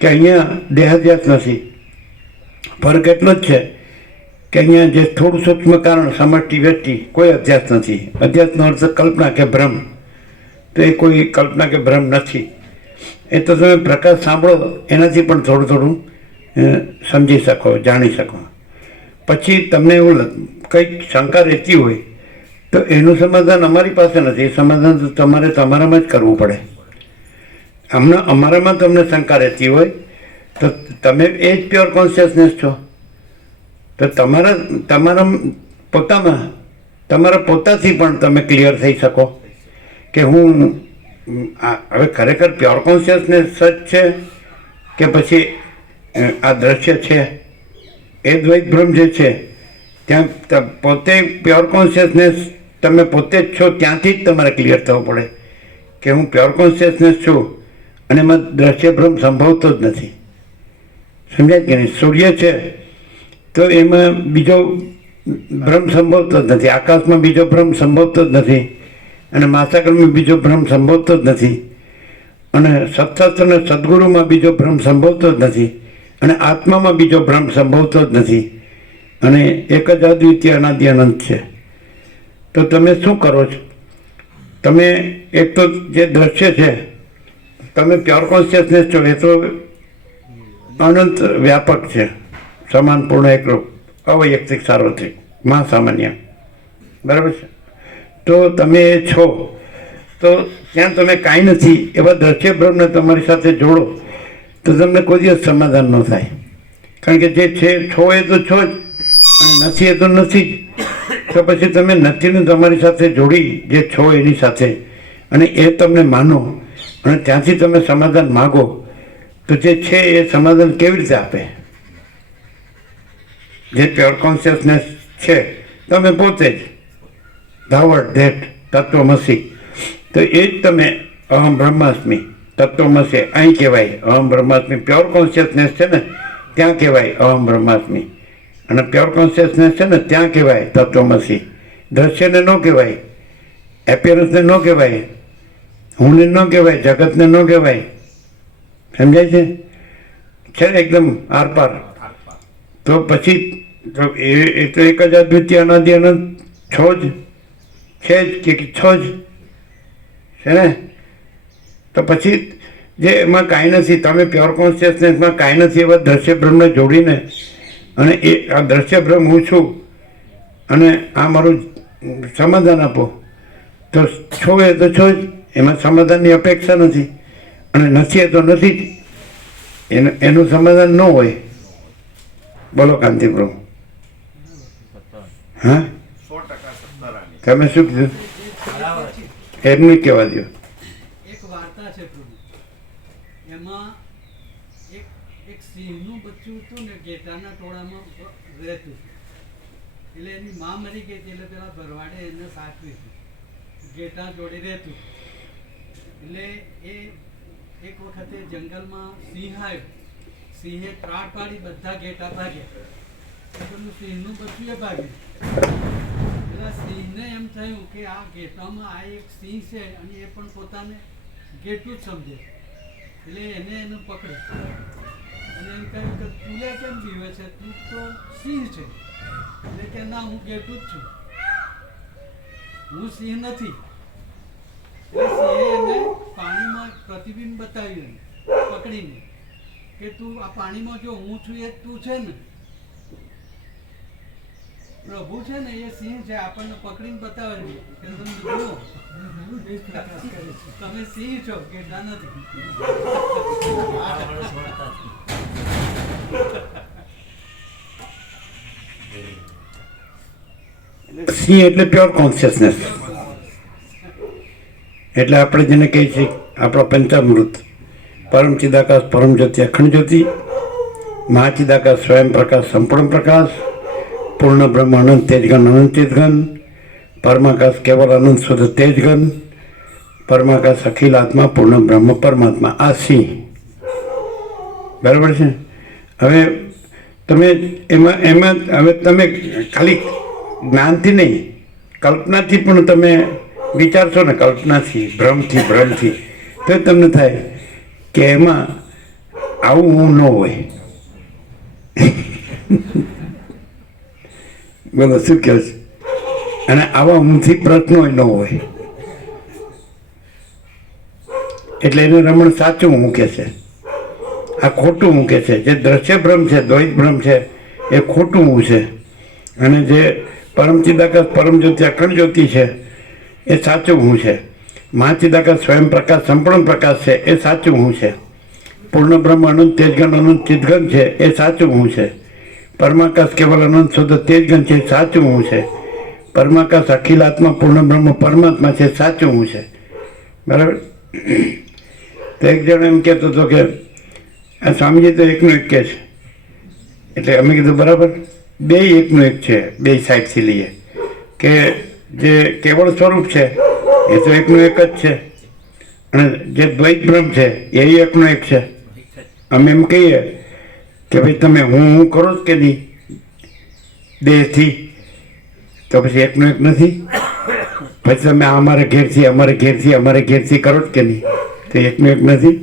કે અહીંયા દેહાધ્યાસ નથી. ફરક એટલો જ છે કે અહીંયા જે થોડું સૂક્ષ્મ કારણ, સમષ્ટિ, વ્યષ્ટિ, કોઈ અધ્યાસ નથી. અધ્યાસનો અર્થ કલ્પના કે ભ્રમ, તો એ કોઈ કલ્પના કે ભ્રમ નથી. એ તો તમે પ્રકાશ સાંભળો એનાથી પણ થોડું થોડું સમજી શકો, જાણી શકો. પછી તમને એવું કંઈક શંકા રહેતી હોય તો એનું સમાધાન અમારી પાસે નથી. એ સમાધાન તો તમારે તમારામાં જ કરવું પડે. અમારામાં તમને શંકા રહેતી હોય તો તમે એ જ પ્યોર કોન્શિયસનેસ છો. તો તમારા પોતામાં, તમારા પોતાથી પણ તમે ક્લિયર થઈ શકો કે હું હવે ખરેખર પ્યોર કોન્શિયસનેસ જ છે કે પછી આ દ્રશ્ય છે. એ દ્વૈત ભ્રમ જે છે ત્યાં પોતે પ્યોર કોન્શિયસનેસ તમે પોતે જ છો, ત્યાંથી જ તમારે ક્લિયર થવું પડે કે હું પ્યોર કોન્શિયસનેસ છું અને એમાં દ્રશ્ય ભ્રમ સંભવતો જ નથી. સમજાય કે નહીં? સૂર્ય છે તો એમાં બીજો ભ્રમ સંભવતો જ નથી, આકાશમાં બીજો ભ્રમ સંભવતો જ નથી, અને માસાકરમાં બીજો ભ્રમ સંભવતો જ નથી, અને સત્શાસ્ત્રના સદગુરુમાં બીજો ભ્રમ સંભવતો જ નથી, અને આત્મામાં બીજો ભ્રમ સંભવતો જ નથી, અને એક જ અદ્વિતીય અનાદિ અનંત છે. તો તમે શું કરો છો? તમે એક તો જે દ્રશ્ય છે, તમે પ્યોર કોન્શિયસનેસ છો, એ તો અનંત વ્યાપક છે, સમાન પૂર્ણ એકરૂપ, અવૈયક્તિક, સાર્વત્રિક, મહાસામાન્ય, બરાબર છે? તો તમે એ છો, તો ત્યાં તમે કાંઈ નથી એવા દ્રશ્ય ભ્રમને તમારી સાથે જોડો તો તમને કોઈ દિવસ સમાધાન ન થાય. કારણ કે જે છે છો એ તો છો જ, અને નથી એ તો નથી જ. તો પછી તમે નથીને તમારી સાથે જોડી જે છો એની સાથે, અને એ તમને માનો, અને ત્યાંથી તમે સમાધાન માગો, તો જે છે એ સમાધાન કેવી રીતે આપે? જે પ્યોર કોન્શિયસનેસ છે તમે પોતે જ, ધાવડ ધેટ તત્વમસી, તો એ જ તમે અહમ બ્રહ્માસ્મિ તત્વમસી અહીં કહેવાય અહમ બ્રહ્માસ્મિ. પ્યોર કોન્શિયસનેસ છે ને ત્યાં કહેવાય અહમ બ્રહ્માસ્મિ, અને પ્યોર કોન્શિયસનેસ છે ને ત્યાં કહેવાય તત્વમસી. દ્રશ્યને ન કહેવાય, એપિયરન્સને ન કહેવાય હુંને ન કહેવાય, જગતને ન કહેવાય. સમજાય છે ને એકદમ આરપાર. તો પછી તો એ તો એક જ અદ્વિતીય અનાદિ અનંત છો જ છે જ કે છો જ છે ને. તો પછી જે એમાં કાંઈ નથી, તમે પ્યોર કોન્શિયસનેસમાં કાંઈ નથી એવા દ્રશ્ય બ્રહ્મને જોડીને અને એ આ દ્રશ્ય બ્રહ્મ હું છું અને આ મારું સમાધાન આપો, તો છો એ તો છો જ, એમાં સમાધાનની અપેક્ષા નથી. અને નથી એ તો નથી જ, એનું સમાધાન ન હોય. બોલો કાંતિ પ્રભુ. હા 100% સત્તરાની. તમે શું કીધું? એમનું કહેવા દો. એક વાર્તા છે પ્રભુ, એમાં એક એક સિંહનું બચ્ચું હતું ને ઘેટાના ટોળામાં રહેતું હતું. એટલે એની માં મરી ગઈ હતી, એટલે પેલા ભરવાડે એને સાચવી હતી, ઘેટા જોડે રહેતું. એટલે એ એક વખતે જંગલમાં સિંહ આવ્યો. સિંહે ત્રાડ પાડી બધા ઘેટા ભાગ્યા. તો પેલું સિંહનું બચ્ચું એ ભાગ્યું. પેલા સિંહને એમ થયું કે આ ઘેટામાં આ એક સિંહ છે અને એ પણ પોતાને ઘેટું જ સમજે. એટલે એને પકડ્યું અને એમ કહ્યું કે તું કેમ બીવે છે, તું તો સિંહ છે. એટલે કે ના, હું ઘેટું જ છું, હું સિંહ નથી. એટલે સિંહે એને પાણીમાં પ્રતિબિંબ બતાવ્યું પકડીને કે તું આ પાણીમાં જો હું છું એ તું છે ને, પ્રભુ છે ને એ સિંહ છે, આપણને પકડીને બતાવે છે કે તમે જુઓ તમે સિંહ છો, ઘેટા નથી. સિંહ એટલે પ્યોર કોન્શિયસનેસ. એટલે આપણે જેને કહીએ છીએ આપણો પંચામૃત, પરમ ચિદાકાશ, પરમ જ્યોતિ, અખંડ જ્યોતિ, મહાચિદાકાશ, સ્વયં પ્રકાશ, સંપૂર્ણ પ્રકાશ, પૂર્ણ બ્રહ્મ, અનંત તેજઘન, અનંત તેજઘન, પરમાકાશ, કેવલ અનંત શુદ્ધ તેજઘન, પરમાકાશ, અખિલ આત્મા, પૂર્ણ બ્રહ્મ, પરમાત્મા. આ સિંહ બરાબર છે. હવે તમે એમાં હવે તમે ખાલી જ્ઞાનથી નહીં, કલ્પનાથી પણ તમે વિચારશો ને, કલ્પનાથી, ભ્રમથી, તો તમને થાય કે એમાં આવું હું ન હોય. બોલો શું કહો છો? અને આવા ઊંથી પ્રશ્નો ન હોય. એટલે એને રમણ સાચું મૂકે છે, આ ખોટું મૂકે છે. જે દ્રશ્ય ભ્રમ છે, દ્વૈત ભ્રમ છે, એ ખોટું હું છે. અને જે પરમ ચિદાકાશ, પરમ જ્યોતિ, અખંડ જ્યોતિ છે, એ સાચું હું છે. મહાચિદાકાશ, સ્વયં પ્રકાશ, સંપૂર્ણ પ્રકાશ છે, એ સાચું હું છે. પૂર્ણ બ્રહ્મ, અનંત તેજઘન, અનંત ચિદઘન છે, એ સાચું હું છે. પરમાકાશ, કેવલ અનંત શુદ્ધ તેજઘન છે, એ સાચું હું છે. પરમાકાશ, અખિલ આત્મા, પૂર્ણ બ્રહ્મ, પરમાત્મા છે, સાચું હું છે. બરાબર. તો એક જણ એમ કહેતો હતો કે આ સ્વામીજી તો એકનું એક કહે છે. એટલે અમે કીધું બરાબર, બે એકનું એક છે, બે સાઈડથી લઈએ કે જે કેવળ સ્વરૂપ છે એ તો એકનું એક જ છે, અને જે દ્વૈત બ્રહ્મ છે એ એકનું એક છે. અમે એમ કહીએ કે ભાઈ તમે હું કરો જ કે નહીં દેહથી, તો પછી એકનું એક નથી. પછી તમે અમારે ઘેરથી કરો જ કે નહીં, તો એકનું એક નથી.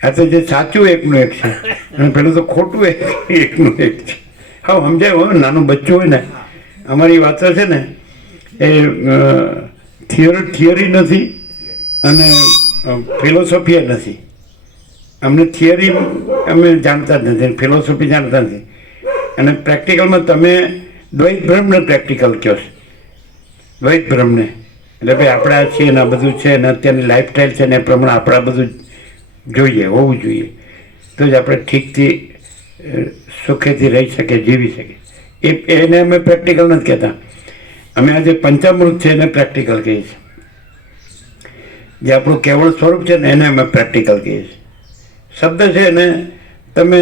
આ તો જે સાચું એકનું એક છે અને પેલું તો ખોટું એકનું એક છે. હા સમજાય હોય. નાનું બચ્ચું હોય ને, અમારી વાતો છે ને એ થિયરી નથી અને ફિલોસોફી નથી. અમને થિયરી અમે જાણતા જ નથી, ફિલોસોફી જાણતા નથી. અને પ્રેક્ટિકલમાં તમે દ્વૈત બ્રહ્મને પ્રેક્ટિકલ કહો છો, દ્વૈત બ્રહ્મને. એટલે ભાઈ આપણે આ છીએ ને આ બધું છે ને અત્યારની લાઈફસ્ટાઈલ છે ને એ પ્રમાણે આપણે આ બધું જોઈએ, હોવું જોઈએ, તો જ આપણે ઠીકથી સુખેથી રહી શકીએ, જીવી શકીએ. એને અમે પ્રેક્ટિકલ નથી કહેતા. અમે આજે પંચામૃત છે એને પ્રેક્ટિકલ કહીએ છીએ. જે આપણું કેવળ સ્વરૂપ છે ને એને અમે પ્રેક્ટિકલ કહીએ છીએ. શબ્દ છે એને તમે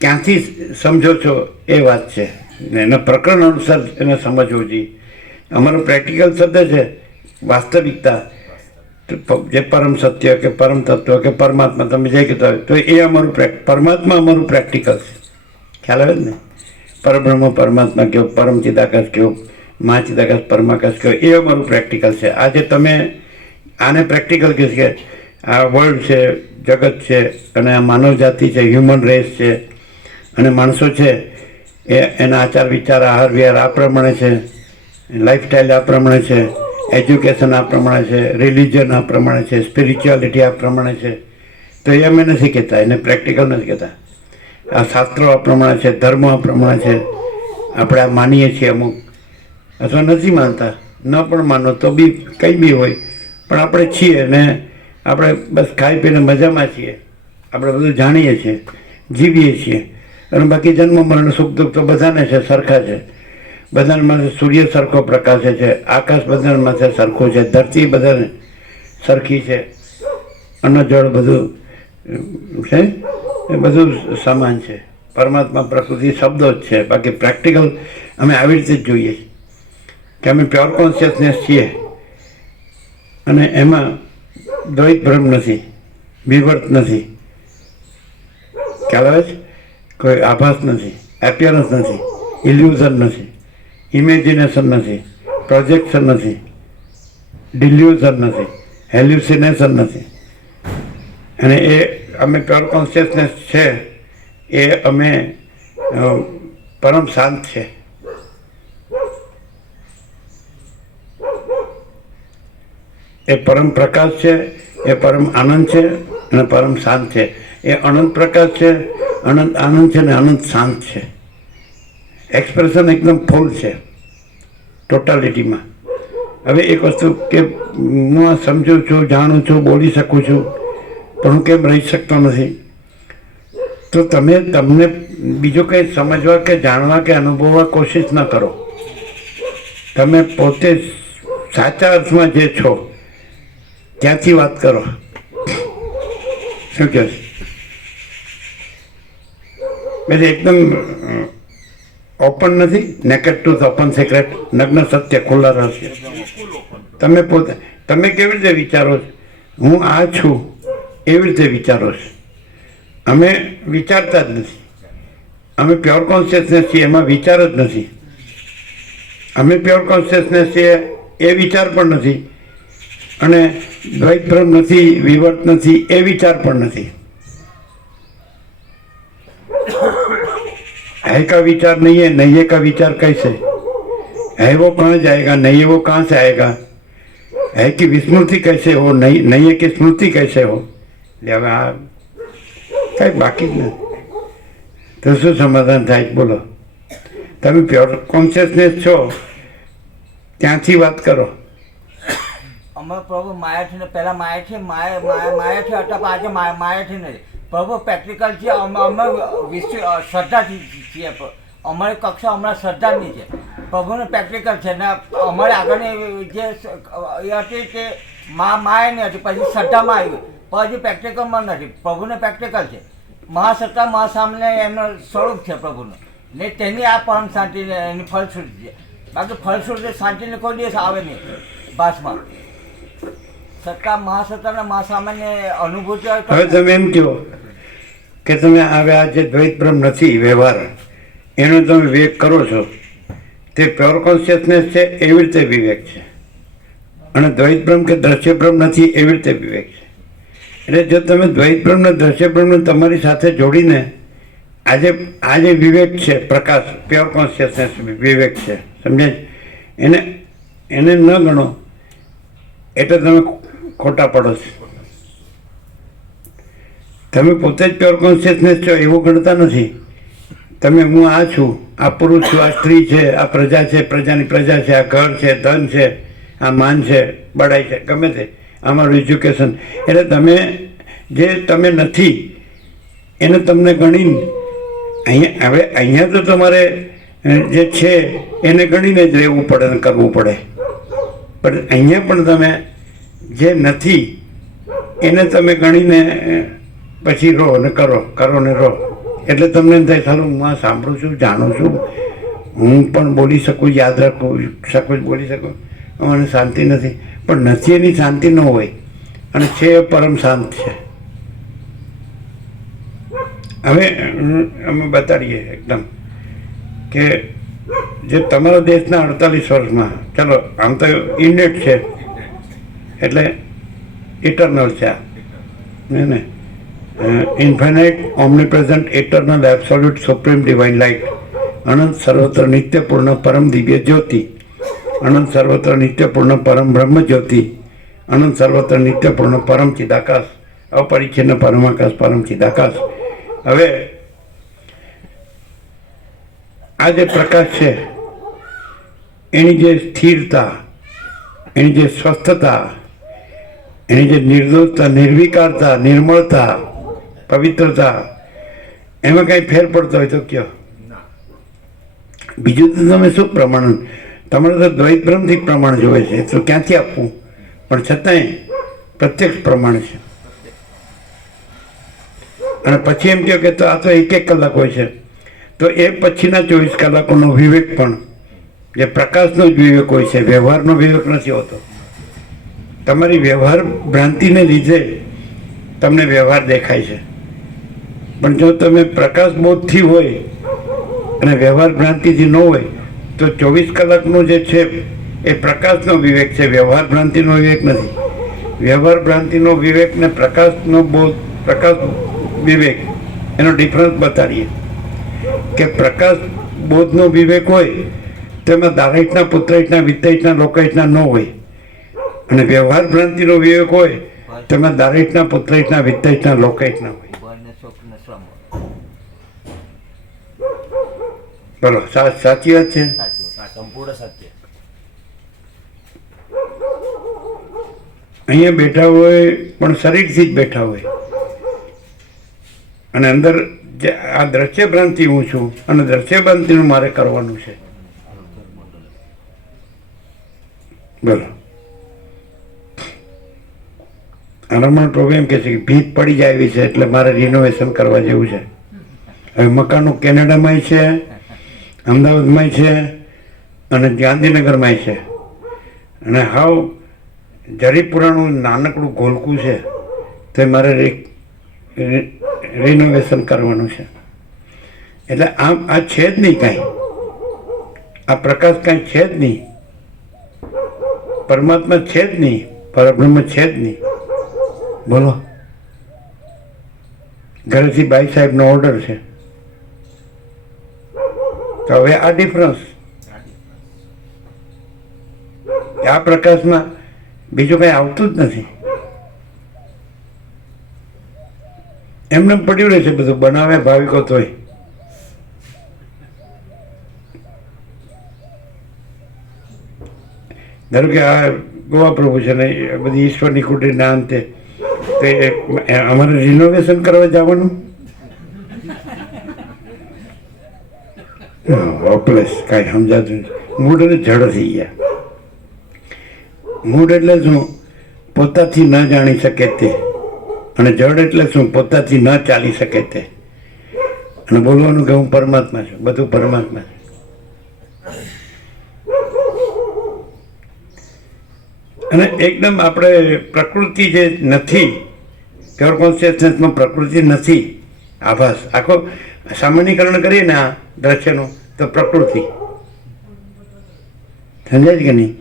ક્યાંથી સમજો છો એ વાત છે ને એના પ્રકરણ અનુસાર એને સમજવું જોઈએ. અમારો પ્રેક્ટિકલ શબ્દ છે વાસ્તવિકતા, જે પરમ સત્ય કે પરમ તત્વ કે પરમાત્મા તમે જે કહેતા હોય તો એ અમારું પરમાત્મા અમારું પ્રેક્ટિકલ છે. ખ્યાલ આવે ને? પરબ્રહ્મ પરમાત્મા કહો, પરમ ચિદાકાશ કહો, મહાચિદાકાશ પરમાકાશ કહ્યું, એ અમારું પ્રેક્ટિકલ છે. આજે તમે આને પ્રેક્ટિકલ કહે છે કે આ વર્લ્ડ છે, જગત છે, અને આ માનવ જાતિ છે, હ્યુમન રેસ છે, અને માણસો છે એના આચાર વિચાર આહાર વિહાર આ પ્રમાણે છે, લાઈફસ્ટાઈલ આ પ્રમાણે છે, એજ્યુકેશન આ પ્રમાણે છે, રિલિજન આ પ્રમાણે છે, સ્પિરિચ્યુઆલિટી આ પ્રમાણે છે. તો એ અમે નથી કહેતા, એને પ્રેક્ટિકલ નથી કહેતા. આ શાસ્ત્રો આ પ્રમાણે છે, ધર્મ આ પ્રમાણે છે, આપણે આ માનીએ છીએ અમુક, અથવા નથી માનતા, ન પણ માનો તો બી કંઈ બી હોય, પણ આપણે છીએ ને આપણે બસ ખાઈ પીને મજામાં છીએ, આપણે બધું જાણીએ છીએ, જીવીએ છીએ. અને બાકી જન્મ મરણ સુખ દુઃખ તો બધાને છે, સરખા છે. બધાને માથે સૂર્ય સરખો પ્રકાશે છે, આકાશ બધાને માથે સરખું છે, ધરતી બધાને સરખી છે, અન્ન જળ બધું છે, એ બધું સમાન છે. પરમાત્મા પ્રકૃતિ શબ્દો જ છે. બાકી પ્રેક્ટિકલ અમે આવી રીતે જ જોઈએ છીએ કે અમે પ્યોર કોન્શિયસનેસ છીએ, અને એમાં દ્વૈત ભ્રમ નથી, વિવર્ત નથી, ખ્યાલ આવે છે, કોઈ આભાસ નથી, એપિયરન્સ નથી, ઇલ્યુઝન નથી, ઇમેજિનેશન નથી, પ્રોજેક્શન નથી, ડિલ્યુઝન નથી, હેલ્યુસિનેશન નથી. અને એ અમે પ્યોર કોન્શિયસનેસ છે, એ અમે પરમ શાંત છે. એ પરમ પ્રકાશ છે, એ પરમ આનંદ છે, અને પરમ શાંત છે. એ અનંત પ્રકાશ છે, અનંત આનંદ છે, અને અનંત શાંત છે. એક્સપ્રેશન એકદમ ફૂલ છે ટોટાલિટીમાં. હવે એક વસ્તુ કે હું આ સમજું છું, જાણું છું, બોલી શકું છું, પણ હું કેમ રહી શકતો નથી? તો તમને બીજું કંઈ સમજવા કે જાણવા કે અનુભવવા કોશિશ ન કરો. તમે પોતે સાચા અર્થમાં જે છો ત્યાંથી વાત કરો. શું કહે છે? એટલે એકદમ ઓપન નથી, નેકેડ ટ્રુથ, ઓપન સિક્રેટ, નગ્ન સત્ય, ખુલ્લા રહસ્ય. તમે પોતે તમે કેવી રીતે વિચારો છો? હું આ છું એવી રીતે વિચારો છો. અમે વિચારતા જ નથી. અમે પ્યોર કોન્શિયસનેસ છીએ, એમાં વિચાર જ નથી. અમે પ્યોર કોન્શિયસનેસ છીએ, એ વિચાર પણ નથી, અને દ્વૈત ભ્રમ નથી, વિવર્ત નથી, એ વિચાર પણ નથી. है का विचार नहीं है, नहीं है का विचार कैसे है? वो कहाँ जाएगा? नहीं है वो कहाँ से आएगा? है कि विस्मृति कैसे हो? नहीं है कि स्मृति कैसे हो? હવે આ કઈ બાકી જ નથી. તો શું સમાધાન થાય? બોલો. તમે પ્યોર કોન્શિયસનેસ છો ત્યાંથી વાત કરો. અમે પ્રભુ માયાથી ને પહેલા માયાથી માયાથી હતા, પણ આજે માયાથી નથી. પ્રભુ પ્રેક્ટિકલ છે. અમે વિશ્વ શ્રદ્ધાથી છીએ. અમારી કક્ષા હમણાં શ્રદ્ધાની છે. પ્રભુને પ્રેક્ટિકલ છે ને અમારે આગળની જે એ હતી તે માયાની હતી, પછી શ્રદ્ધામાં આવી, પછી પ્રેક્ટિકલમાં નથી. પ્રભુને પ્રેક્ટિકલ છે. મહાસત્તા મહાસામને એમનું સ્વરૂપ છે પ્રભુનું, ને તેની આ પરમ શાંતિ એની ફલશ્રુતિ છે. બાકી ફલશ્રુતિ શાંતિને કોઈ દિવસ આવે નહીં ભાસમાં. સત્તા મહાસત્તાના મહાસામાન્ય અનુભૂતિ. હવે તમે એમ કહો કે તમે હવે આ જે દ્વૈત ભ્રમ નથી વ્યવહાર, એનો તમે વિવેક કરો છો, તે પ્યોર કોન્શિયસનેસ છે એવી રીતે વિવેક છે, અને દ્વૈત ભ્રમ કે દ્રશ્ય ભ્રમ નથી એવી રીતે વિવેક છે. એટલે જો તમે દ્વૈત ભ્રમ ને દ્રશ્ય ભ્રમને તમારી સાથે જોડીને આજે આ જે વિવેક છે, પ્રકાશ, પ્યોર કોન્શિયસનેસ વિવેક છે, સમજે? એને ન ગણો એટલે તમે ખોટા પડો છો. તમે પોતે જ પ્યોર કોન્શિયસનેસ છો એવું ગણતા નથી. તમે હું આ છું, આ પુરુષ છું, આ સ્ત્રી છે, આ પ્રજા છે, પ્રજાની પ્રજા છે, આ ઘર છે, ધન છે, આ માન છે, બડાઈ છે, ગમે તે, અમારું એજ્યુકેશન. એટલે તમે જે તમે નથી એને તમને ગણીને અહીંયા તો તમારે જે છે એને ગણીને જ રહેવું પડે ને કરવું પડે. પણ અહીંયા પણ તમે જે નથી એને તમે ગણીને પછી રહો ને કરો ને રહો. એટલે તમને એમ થાય સારું હું આ સાંભળું છું, જાણું છું, હું પણ બોલી શકું, યાદ રાખું શકું, બોલી શકું, મને શાંતિ નથી. પણ નથી એની શાંતિ ન હોય, અને છે એ પરમ શાંત છે. હવે અમે બતાડીએ એકદમ કે જે તમારા દેશના 48 વર્ષમાં, ચલો આમ તો ઇન્ડેટ છે એટલે ઇટરનલ છે આ, ને infinite omnipresent eternal absolute supreme divine light, અનંત સર્વત્ર નિત્યપૂર્ણ પરમ દિવ્ય જ્યોતિ, અનંત સર્વત્ર નિત્યપૂર્ણ પરમ બ્રહ્મ જ્યોતિ, અનંત સર્વત્ર નિત્યપૂર્ણ પરમ ચિદાકાશ, અપરિચ્છિન્ન પરમાકાશ, પરમ ચિદાકાશ. હવે આ જે પ્રકાશ છે એની જે સ્થિરતા, એની જે સ્વસ્થતા, એની જે નિર્દોષતા, નિર્વિકારતા, નિર્મળતા, પવિત્રતા, એમાં કાંઈ ફેર પડતો હોય તો કયો? બીજું તો તમે શું પ્રમાણ, તમારે તો દ્વૈત બ્રહ્મથી પ્રમાણ જોવે છે તો ક્યાંથી આપવું, પણ છતાંય પ્રત્યક્ષ પ્રમાણ છે. અને પછી એમ કહો કે તો આ તો 1 કલાક હોય છે, તો એ પછીના 24 કલાકોનો વિવેક પણ જે પ્રકાશનો જ વિવેક હોય છે, વ્યવહારનો વિવેક નથી હોતો. તમારી વ્યવહાર ભ્રાંતિને લીધે તમને વ્યવહાર દેખાય છે, પણ જો તમે પ્રકાશ બોધથી હોય અને વ્યવહાર ભ્રાંતિથી ન હોય તો 24 કલાકનું જે છે એ પ્રકાશનો વિવેક છે, વ્યવહાર ભ્રાંતિનો વિવેક નથી. વ્યવહાર ભ્રાંતિનો વિવેક ને પ્રકાશનો બોધ, પ્રકાશ વિવેક, એનો ડિફરન્સ બતાડીએ કે પ્રકાશ બોધનો વિવેક હોય તેમાં દારાઈટના, પુત્રાઈટના, વિત્તાઈટના, લોકાઈટના ન હોય, અને વ્યવહાર ભ્રાંતિનો વિવેક હોય તેમાં દારાઈટના, પુત્રાઈટના, વિત્તાઈટના, લોકાઈટના હોય. બોલો, સાચી વાત છે? સંપૂર્ણ સત્ય. અહીંયા બેઠા હોય પણ શરીરથી જ બેઠા હોય, અને અંદર જે આ દ્રશ્ય ભ્રાંતિ હું છું અને દ્રશ્ય ભ્રાંતિનું મારે કરવાનું છે. બોલો, રમણ પ્રભુ એમ કહે છે કે ભીત પડી જાય એવી છે એટલે મારે રિનોવેશન કરવા જેવું છે. હવે મકાનો કેનેડામાંય છે, અમદાવાદમાંય છે અને ગાંધીનગરમાંય છે, અને હાવ જરીપુરાનું નાનકડું ગોલકું છે તો મારે રિનોવેશન કરવાનું છે. એટલે આમ આ છે જ નહીં કાંઈ, આ પ્રકાશ કાંઈ છે જ નહીં, પરમાત્મા છે જ નહીં, પરબ્રહ્મ છે જ નહીં. બોલો, ઘરેથી બાઈ સાહેબનો ઓર્ડર છે તો હવે આ ડિફરન્સ, આ પ્રકાશમાં બીજું કંઈ આવતું જ નથી. એમને પડ્યું રહે છે બધું, બનાવે ભાવિકો તોય. ધારો કે આ ગોવા પ્રભુ છે ને બધી ઈશ્વરની કુટીરના અંતે તે અમારે રિનોવેશન કરવા જવાનું, હોપલેસ, કાંઈ સમજાતું નથી. મૂડ એટલે જડ થઈ ગયા. મૂડ એટલે શું? પોતાથી ન જાણી શકે તે, અને જડ એટલે શું? પોતાથી ન ચાલી શકે તે, અને બોલવાનું કે હું પરમાત્મા છું, બધું પરમાત્મા છે. અને એકદમ આપણે પ્રકૃતિ જે નથી, પ્યોર કોન્શિયસનેસમાં પ્રકૃતિ નથી, આભાસ. આખો સામાન્યકરણ કરીએ ને આ દ્રશ્યનું તો પ્રકૃતિ સમજાય કે નહીં,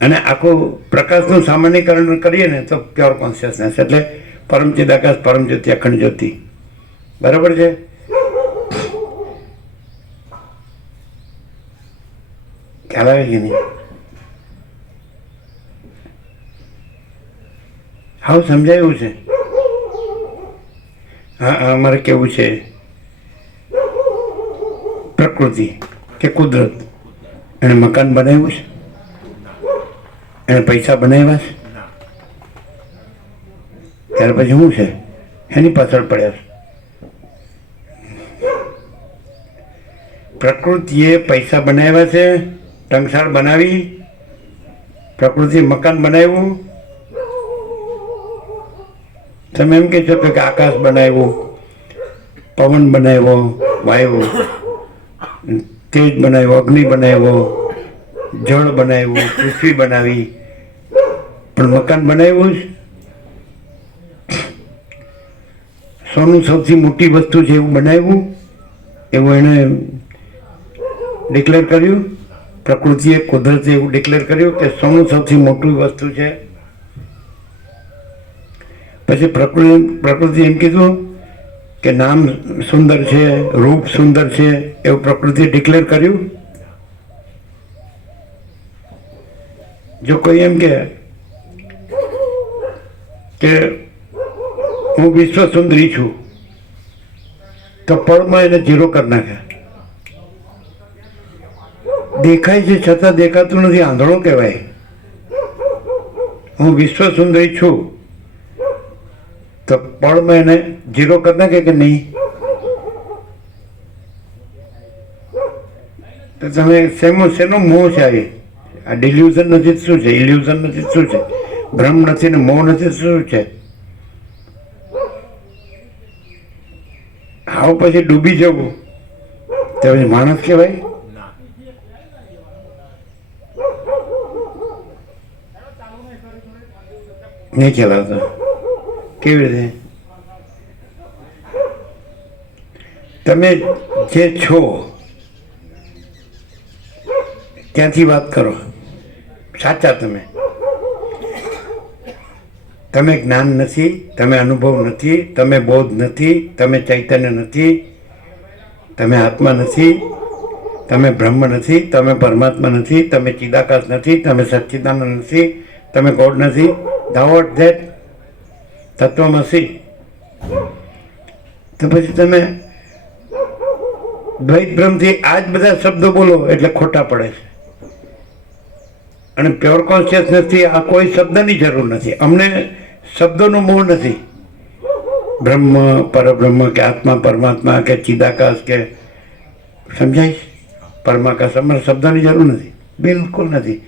અને આખું પ્રકાશનું સામાન્યકરણ કરીએ ને તો પ્યોર કોન્શિયસનેસ, એટલે પરમ ચિદાકાશ, પરમ જ્યોતિ, અખંડ જ્યોતિ. બરાબર છે? ખ્યાલ આવે કે નહીં? હાવ સમજાયું છે? હા, અમારે કેવું છે, પ્રકૃતિ કે કુદરત એને મકાન બનાવ્યું છે, એને પૈસા બનાવ્યા છે, ત્યાર પછી શું છે? એની પાછળ પડ્યા છે. પ્રકૃતિએ પૈસા બનાવ્યા છે, ટંકશાળ બનાવી, પ્રકૃતિએ મકાન બનાવ્યું. તમે એમ કહી શકો કે આકાશ બનાવ્યું, પવન બનાવ્યો, વાયુ, તેજ બનાવ્યો, અગ્નિ બનાવ્યો, જળ બનાવ્યું, પૃથ્વી બનાવી, પણ મકાન બનાવ્યું જ. સોનું સૌથી મોટી વસ્તુ છે એવું બનાવ્યું, એવું એને ડિક્લેર કર્યું? પ્રકૃતિએ, કુદરતે એવું ડિક્લેર કર્યું કે સોનું સૌથી મોટું વસ્તુ છે? પછી પ્રકૃતિ એમ કીધું કે નામ સુંદર છે, રૂપ સુંદર છે, એવું પ્રકૃતિએ ડિક્લેર કર્યું? જો કોઈ એમ કે હું વિશ્વ સુંદરી છું, તો પળમાં એને જીરો કરી નાખે. દેખાય છે છતાં દેખાતું નથી, આંધળો કહેવાય. હું વિશ્વ સુંદરી છું તો પળમાં એને જીરો કરી નાખે કે નહીં? તો તમે શેનો મોહ છે? આ ડિલ્યુઝન નથી શું છે? ઇલ્યુઝન નથી શું છે? ભ્રમ નથી ને મોહ નથી શું છે? આવું પછી ડૂબી જવું તો પછી માણસ કહેવાય? નહીં કહેવાતો. કેવી રીતે? તમે જે છો ત્યાંથી વાત કરો. સાચા તમે જ્ઞાન નથી, તમે અનુભવ નથી, તમે બોધ નથી, તમે ચૈતન્ય નથી, તમે આત્મા નથી, તમે બ્રહ્મ નથી, તમે પરમાત્મા નથી, તમે ચિદાકાશ નથી, તમે સચ્ચિદાનંદ નથી, તમે ગોડ નથી. Thou art that Tatvamasi. તો પછી તમે દ્વૈત ભ્રમથી આ જ બધા શબ્દો બોલો એટલે ખોટા પડે છે. અને પ્યોર કોન્શિયસનેસથી આ કોઈ શબ્દની જરૂર નથી. અમને શબ્દોનો મોહ નથી. બ્રહ્મ, પરબ્રહ્મ કે આત્મા, પરમાત્મા કે ચિદાકાશ કે સમજાય પરમાકાશ, અમારે શબ્દની જરૂર નથી, બિલકુલ નથી.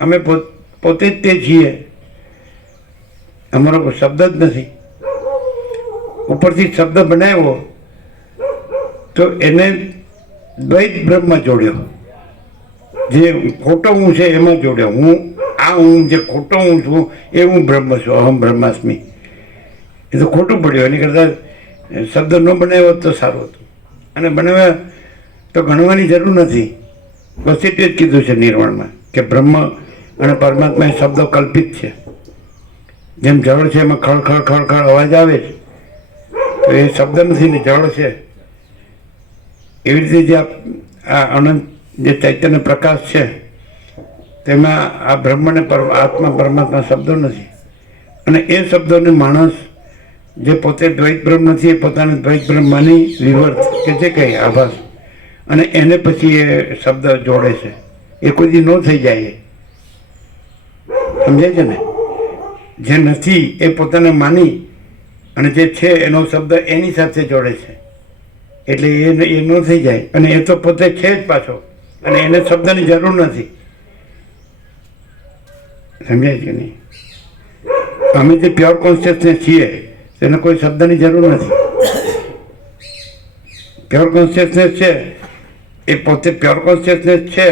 અમે પોતે જ તે છીએ, અમારો શબ્દ જ નથી. ઉપરથી શબ્દ બનાવ્યો તો એને દ્વૈત બ્રહ્મમાં જોડ્યો, જે ખોટો હું છે એમાં જોડ્યો. હું જે ખોટો હું છું એ હું બ્રહ્મ છું, અહમ બ્રહ્માસ્મી. એ તો ખોટું પડ્યું. એની કરતાં શબ્દ ન બનાવ્યો તો સારું હતું. અને બનાવ્યા તો ગણવાની જરૂર નથી. બસ એટલે જ કીધું છે નિર્વાણમાં કે બ્રહ્મ અને પરમાત્મા એ શબ્દો કલ્પિત છે. જેમ જળ છે એમાં ખળ ખળ ખળ ખળ અવાજ આવે છે તો એ શબ્દ નથી ને, જળ છે. એવી રીતે જે આ અનંત જે ચૈતન્ય પ્રકાશ છે તેમાં આ બ્રહ્મ ને આત્મા પરમાત્મા શબ્દો નથી. અને એ શબ્દોને માણસ જે પોતે દ્વૈત બ્રહ્મ નથી એ પોતાને દ્વૈત બ્રહ્મ માની વિવર્ત કે જે કંઈ આભાસ, અને એને પછી એ શબ્દ જોડે છે. એ કોઈ દી ન થઈ જાય. સમજાય છે ને? જે નથી એ પોતાને માની અને જે છે એનો શબ્દ એની સાથે જોડે છે એટલે એ ન થઈ જાય. અને એ તો પોતે છે જ પાછો, અને એને શબ્દની જરૂર નથી. સમજાય છે નહીં? અમે જે પ્યોર કોન્શિયસનેસ છીએ તેને કોઈ શબ્દની જરૂર નથી. પ્યોર કોન્શિયસનેસ છે એ પોતે પ્યોર કોન્શિયસનેસ છે,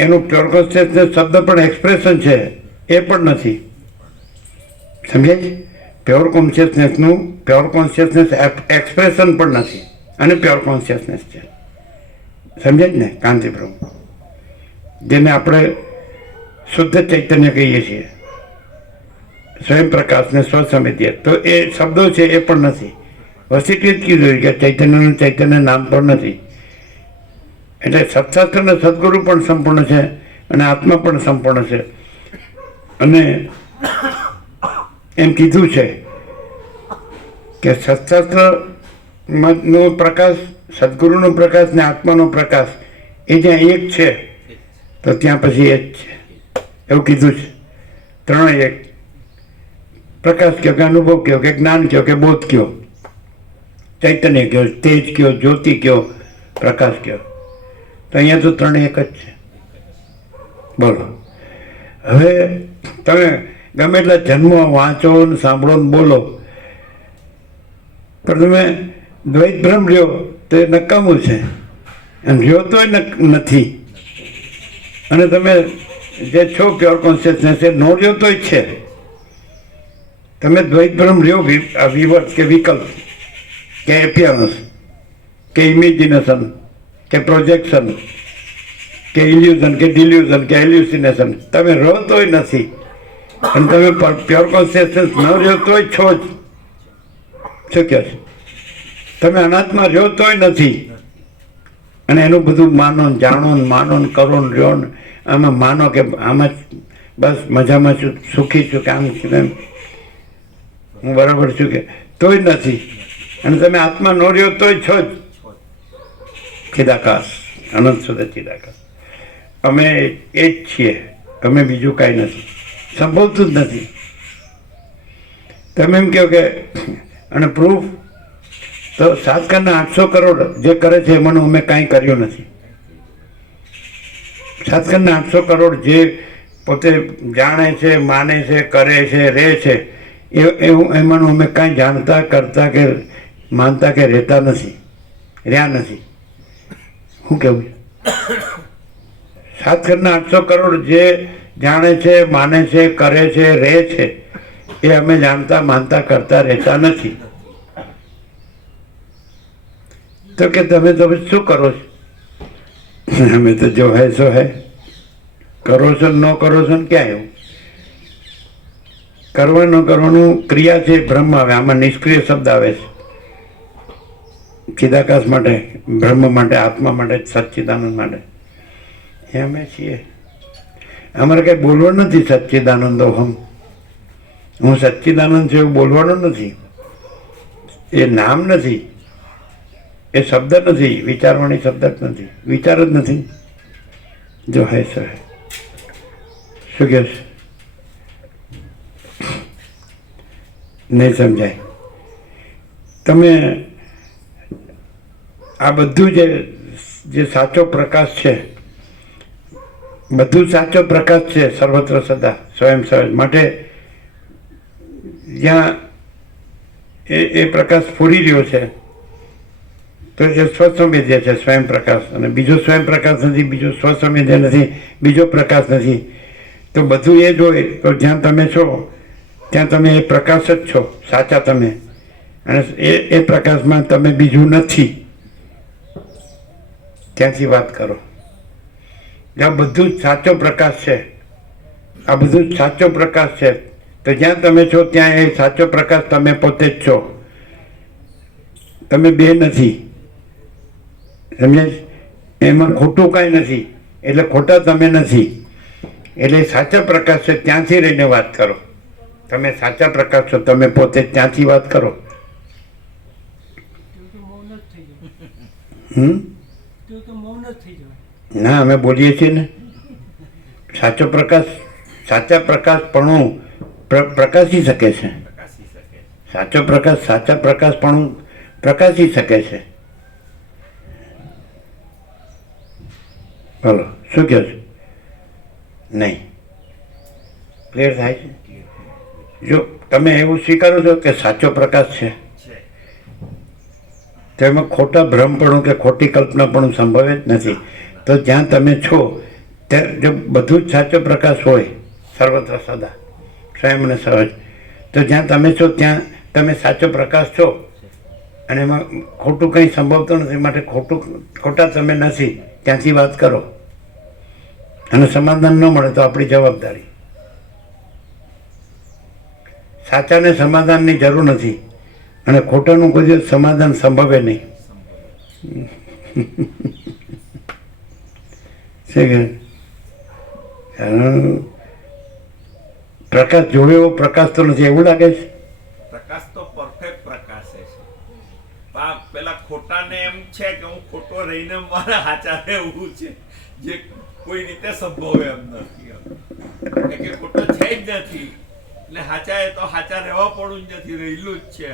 એનું પ્યોર કોન્શિયસનેસ શબ્દ પણ એક્સપ્રેશન છે, એ પણ નથી. સમજાય? પ્યોર કોન્શિયસનેસનું પ્યોર કોન્શિયસનેસ એક્સપ્રેશન પણ નથી, અને પ્યોર કોન્શિયસનેસ છે. સમજાય ને? કાંતિબ્રહ્મ, જેને આપણે શુદ્ધ ચૈતન્ય કહીએ છીએ, સ્વયં પ્રકાશને સ્વસમિત્ય, તો એ શબ્દો છે એ પણ નથી. વસીટી જ કીધું કે ચૈતન્યનું ચૈતન્ય નામ પણ નથી. એટલે સત્શાસ્ત્ર અને સદગુરુ પણ સંપૂર્ણ છે અને આત્મા પણ સંપૂર્ણ છે. અને એમ કીધું છે કે સત્શાસ્ત્રનો પ્રકાશ, સદગુરુનો પ્રકાશ ને આત્માનો પ્રકાશ એ જ્યાં એક છે તો ત્યાં પછી એ જ છે, એવું કીધું છે. ત્રણેય એક. પ્રકાશ કયો કે અનુભવ કયો કે જ્ઞાન કયો કે બોધ કયો, ચૈતન્ય કયો, તેજ કયો, જ્યોતિ કયો, પ્રકાશ કયો. તો અહીંયા તો ત્રણેય એક જ છે. બોલો હવે તમે ગમે એટલા જન્મો વાંચો ને સાંભળો ને બોલો, પણ તમે દ્વૈત ભ્રમ રહ્યો તો એ નકામું છે, અને રહ્યો તોય નથી. અને તમે જે છો પ્યોર કોન્શિયસનેસ એ નો રહ્યો તોય છે. તમે દ્વૈત ભ્રમ રહ્યો, વિવર્ત કે વિકલ્પ કે એપિયરન્સ કે ઇમેજિનેશન કે પ્રોજેક્શન કે ઇલ્યુઝન કે ડિલ્યુઝન કે એલ્યુસિનેશન, તમે રહો તોય નથી અને તમે પ્યોર કોન્શિયસનેસ ન રહ્યો તોય છો જ. શું કહે છે? તમે અનાત્મા રહ્યો તોય નથી. અને એનું બધું માનો ને જાણો ને માનો ને કરો ને રહ્યો ને આમાં માનો કે આમાં બસ મજામાં છું, સુખી છું કે આમ છું એમ હું બરાબર છું કે તોય નથી. અને તમે આત્મા ન રહ્યો તોય છો જ. ચિદાકાશ, અનંત સુધી ચિદાકાશ. અમે એ જ છીએ, અમે બીજું કાંઈ નથી, સંભવતું જ નથી. તમે એમ કહો કે અને પ્રૂફ તો 7,800 કરોડ જે કરે છે એમાંનું અમે કાંઈ કર્યું નથી. 7,800 કરોડ જે પોતે જાણે છે, માને છે, કરે છે, રહે છે એવું એમાંનું અમે કાંઈ જાણતા, કરતા કે માનતા કે રહેતા નથી, રહ્યા નથી. શું કહેવું? 7,800 કરોડ જે જાણે છે, માને છે, કરે છે, રહે છે એ અમે જાણતા, માનતા, કરતા, રહેતા નથી. તો કે તમે શું કરો છો? અમે તો જો હે સો હે. કરો છો ન કરો છો ને ક્યાં એવું? કરવાનું કરવાનું ક્રિયા છે, બ્રહ્મ આવે આમાં, નિષ્ક્રિય શબ્દ આવે છે. ચિદાકાશ માટે, બ્રહ્મ માટે, આત્મા માટે, સચ્ચિદાનંદ માટે એ અમે છીએ. અમારે કંઈ બોલવાનું નથી. સચ્ચિદાનંદો હું સચ્ચિદાનંદ છું એવું બોલવાનું નથી. એ નામ નથી, એ શબ્દ નથી, વિચારવાની શબ્દ જ નથી, વિચાર જ નથી. જો હે સો હે. શું કહે છે? નહીં સમજાય. તમે આ બધું જે સાચો પ્રકાશ છે, બધું સાચો પ્રકાશ છે સર્વત્ર સદા સ્વયં સહજ માટે. જ્યાં એ પ્રકાશ ફૂરી રહ્યો છે તો એ સ્વસંવેદ્ય છે સ્વયં પ્રકાશ, અને બીજો સ્વયં પ્રકાશ નથી, બીજો સ્વસંવેદ્ય નથી, બીજો પ્રકાશ નથી. તો બધું એ જ હોય તો જ્યાં તમે છો ત્યાં તમે એ પ્રકાશ જ છો, સાચા તમે. અને એ પ્રકાશમાં તમે બીજું નથી. ત્યાંથી વાત કરો. જ્યાં બધું જ સાચો પ્રકાશ છે, આ બધું જ સાચો પ્રકાશ છે, તો જ્યાં તમે છો ત્યાં એ સાચો પ્રકાશ તમે પોતે જ છો. તમે બે નથી. સમજે? એમાં ખોટું કાંઈ નથી, એટલે ખોટા તમે નથી. એટલે સાચા પ્રકાશ છે ત્યાંથી રહીને વાત કરો. તમે સાચા પ્રકાશ છો, તમે પોતે ત્યાંથી વાત કરો. ના, અમે બોલીએ છીએ ને સાચો પ્રકાશ, સાચા પ્રકાશપણું પ્રકાશી શકે છે. સાચો પ્રકાશ, સાચા પ્રકાશપણું પ્રકાશી શકે છે. બોલો શું કહો છો? નહીં ક્લિયર થાય છે? જો તમે એવું સ્વીકારો છો કે સાચો પ્રકાશ છે તો એમાં ખોટા ભ્રમપણું કે ખોટી કલ્પનાપણું સંભવે જ નથી. તો જ્યાં તમે છો ત્યાં જો બધું જ સાચો પ્રકાશ હોય સર્વત્ર સદા સ્વયં અને સહજ, તો જ્યાં તમે છો ત્યાં તમે સાચો પ્રકાશ છો અને એમાં ખોટું કંઈ સંભવતું નથી. માટે ખોટા તમે નથી. ત્યાંથી વાત કરો. અને સમાધાન ન મળે તો આપણી જવાબદારી. સાચાને સમાધાનની જરૂર નથી અને ખોટાનું કોઈ દિવસ સમાધાન સંભવે નહીં. પ્રકાશ જોવે એવો પ્રકાશ તો નથી, એવું લાગે છે. પ્રકાશ તો પરફેક્ટ પ્રકાશ છે. પેલા ખોટાને એમ છે કે હું ખોટો રહીને મારા હાચા રહેવું છે, જે કોઈ રીતે સંભવે એમ નથી. કે ખોટો છે જ નથી, એટલે હાચા એ તો હાચા રહેવા પડવું જ નથી, રહેલું જ છે.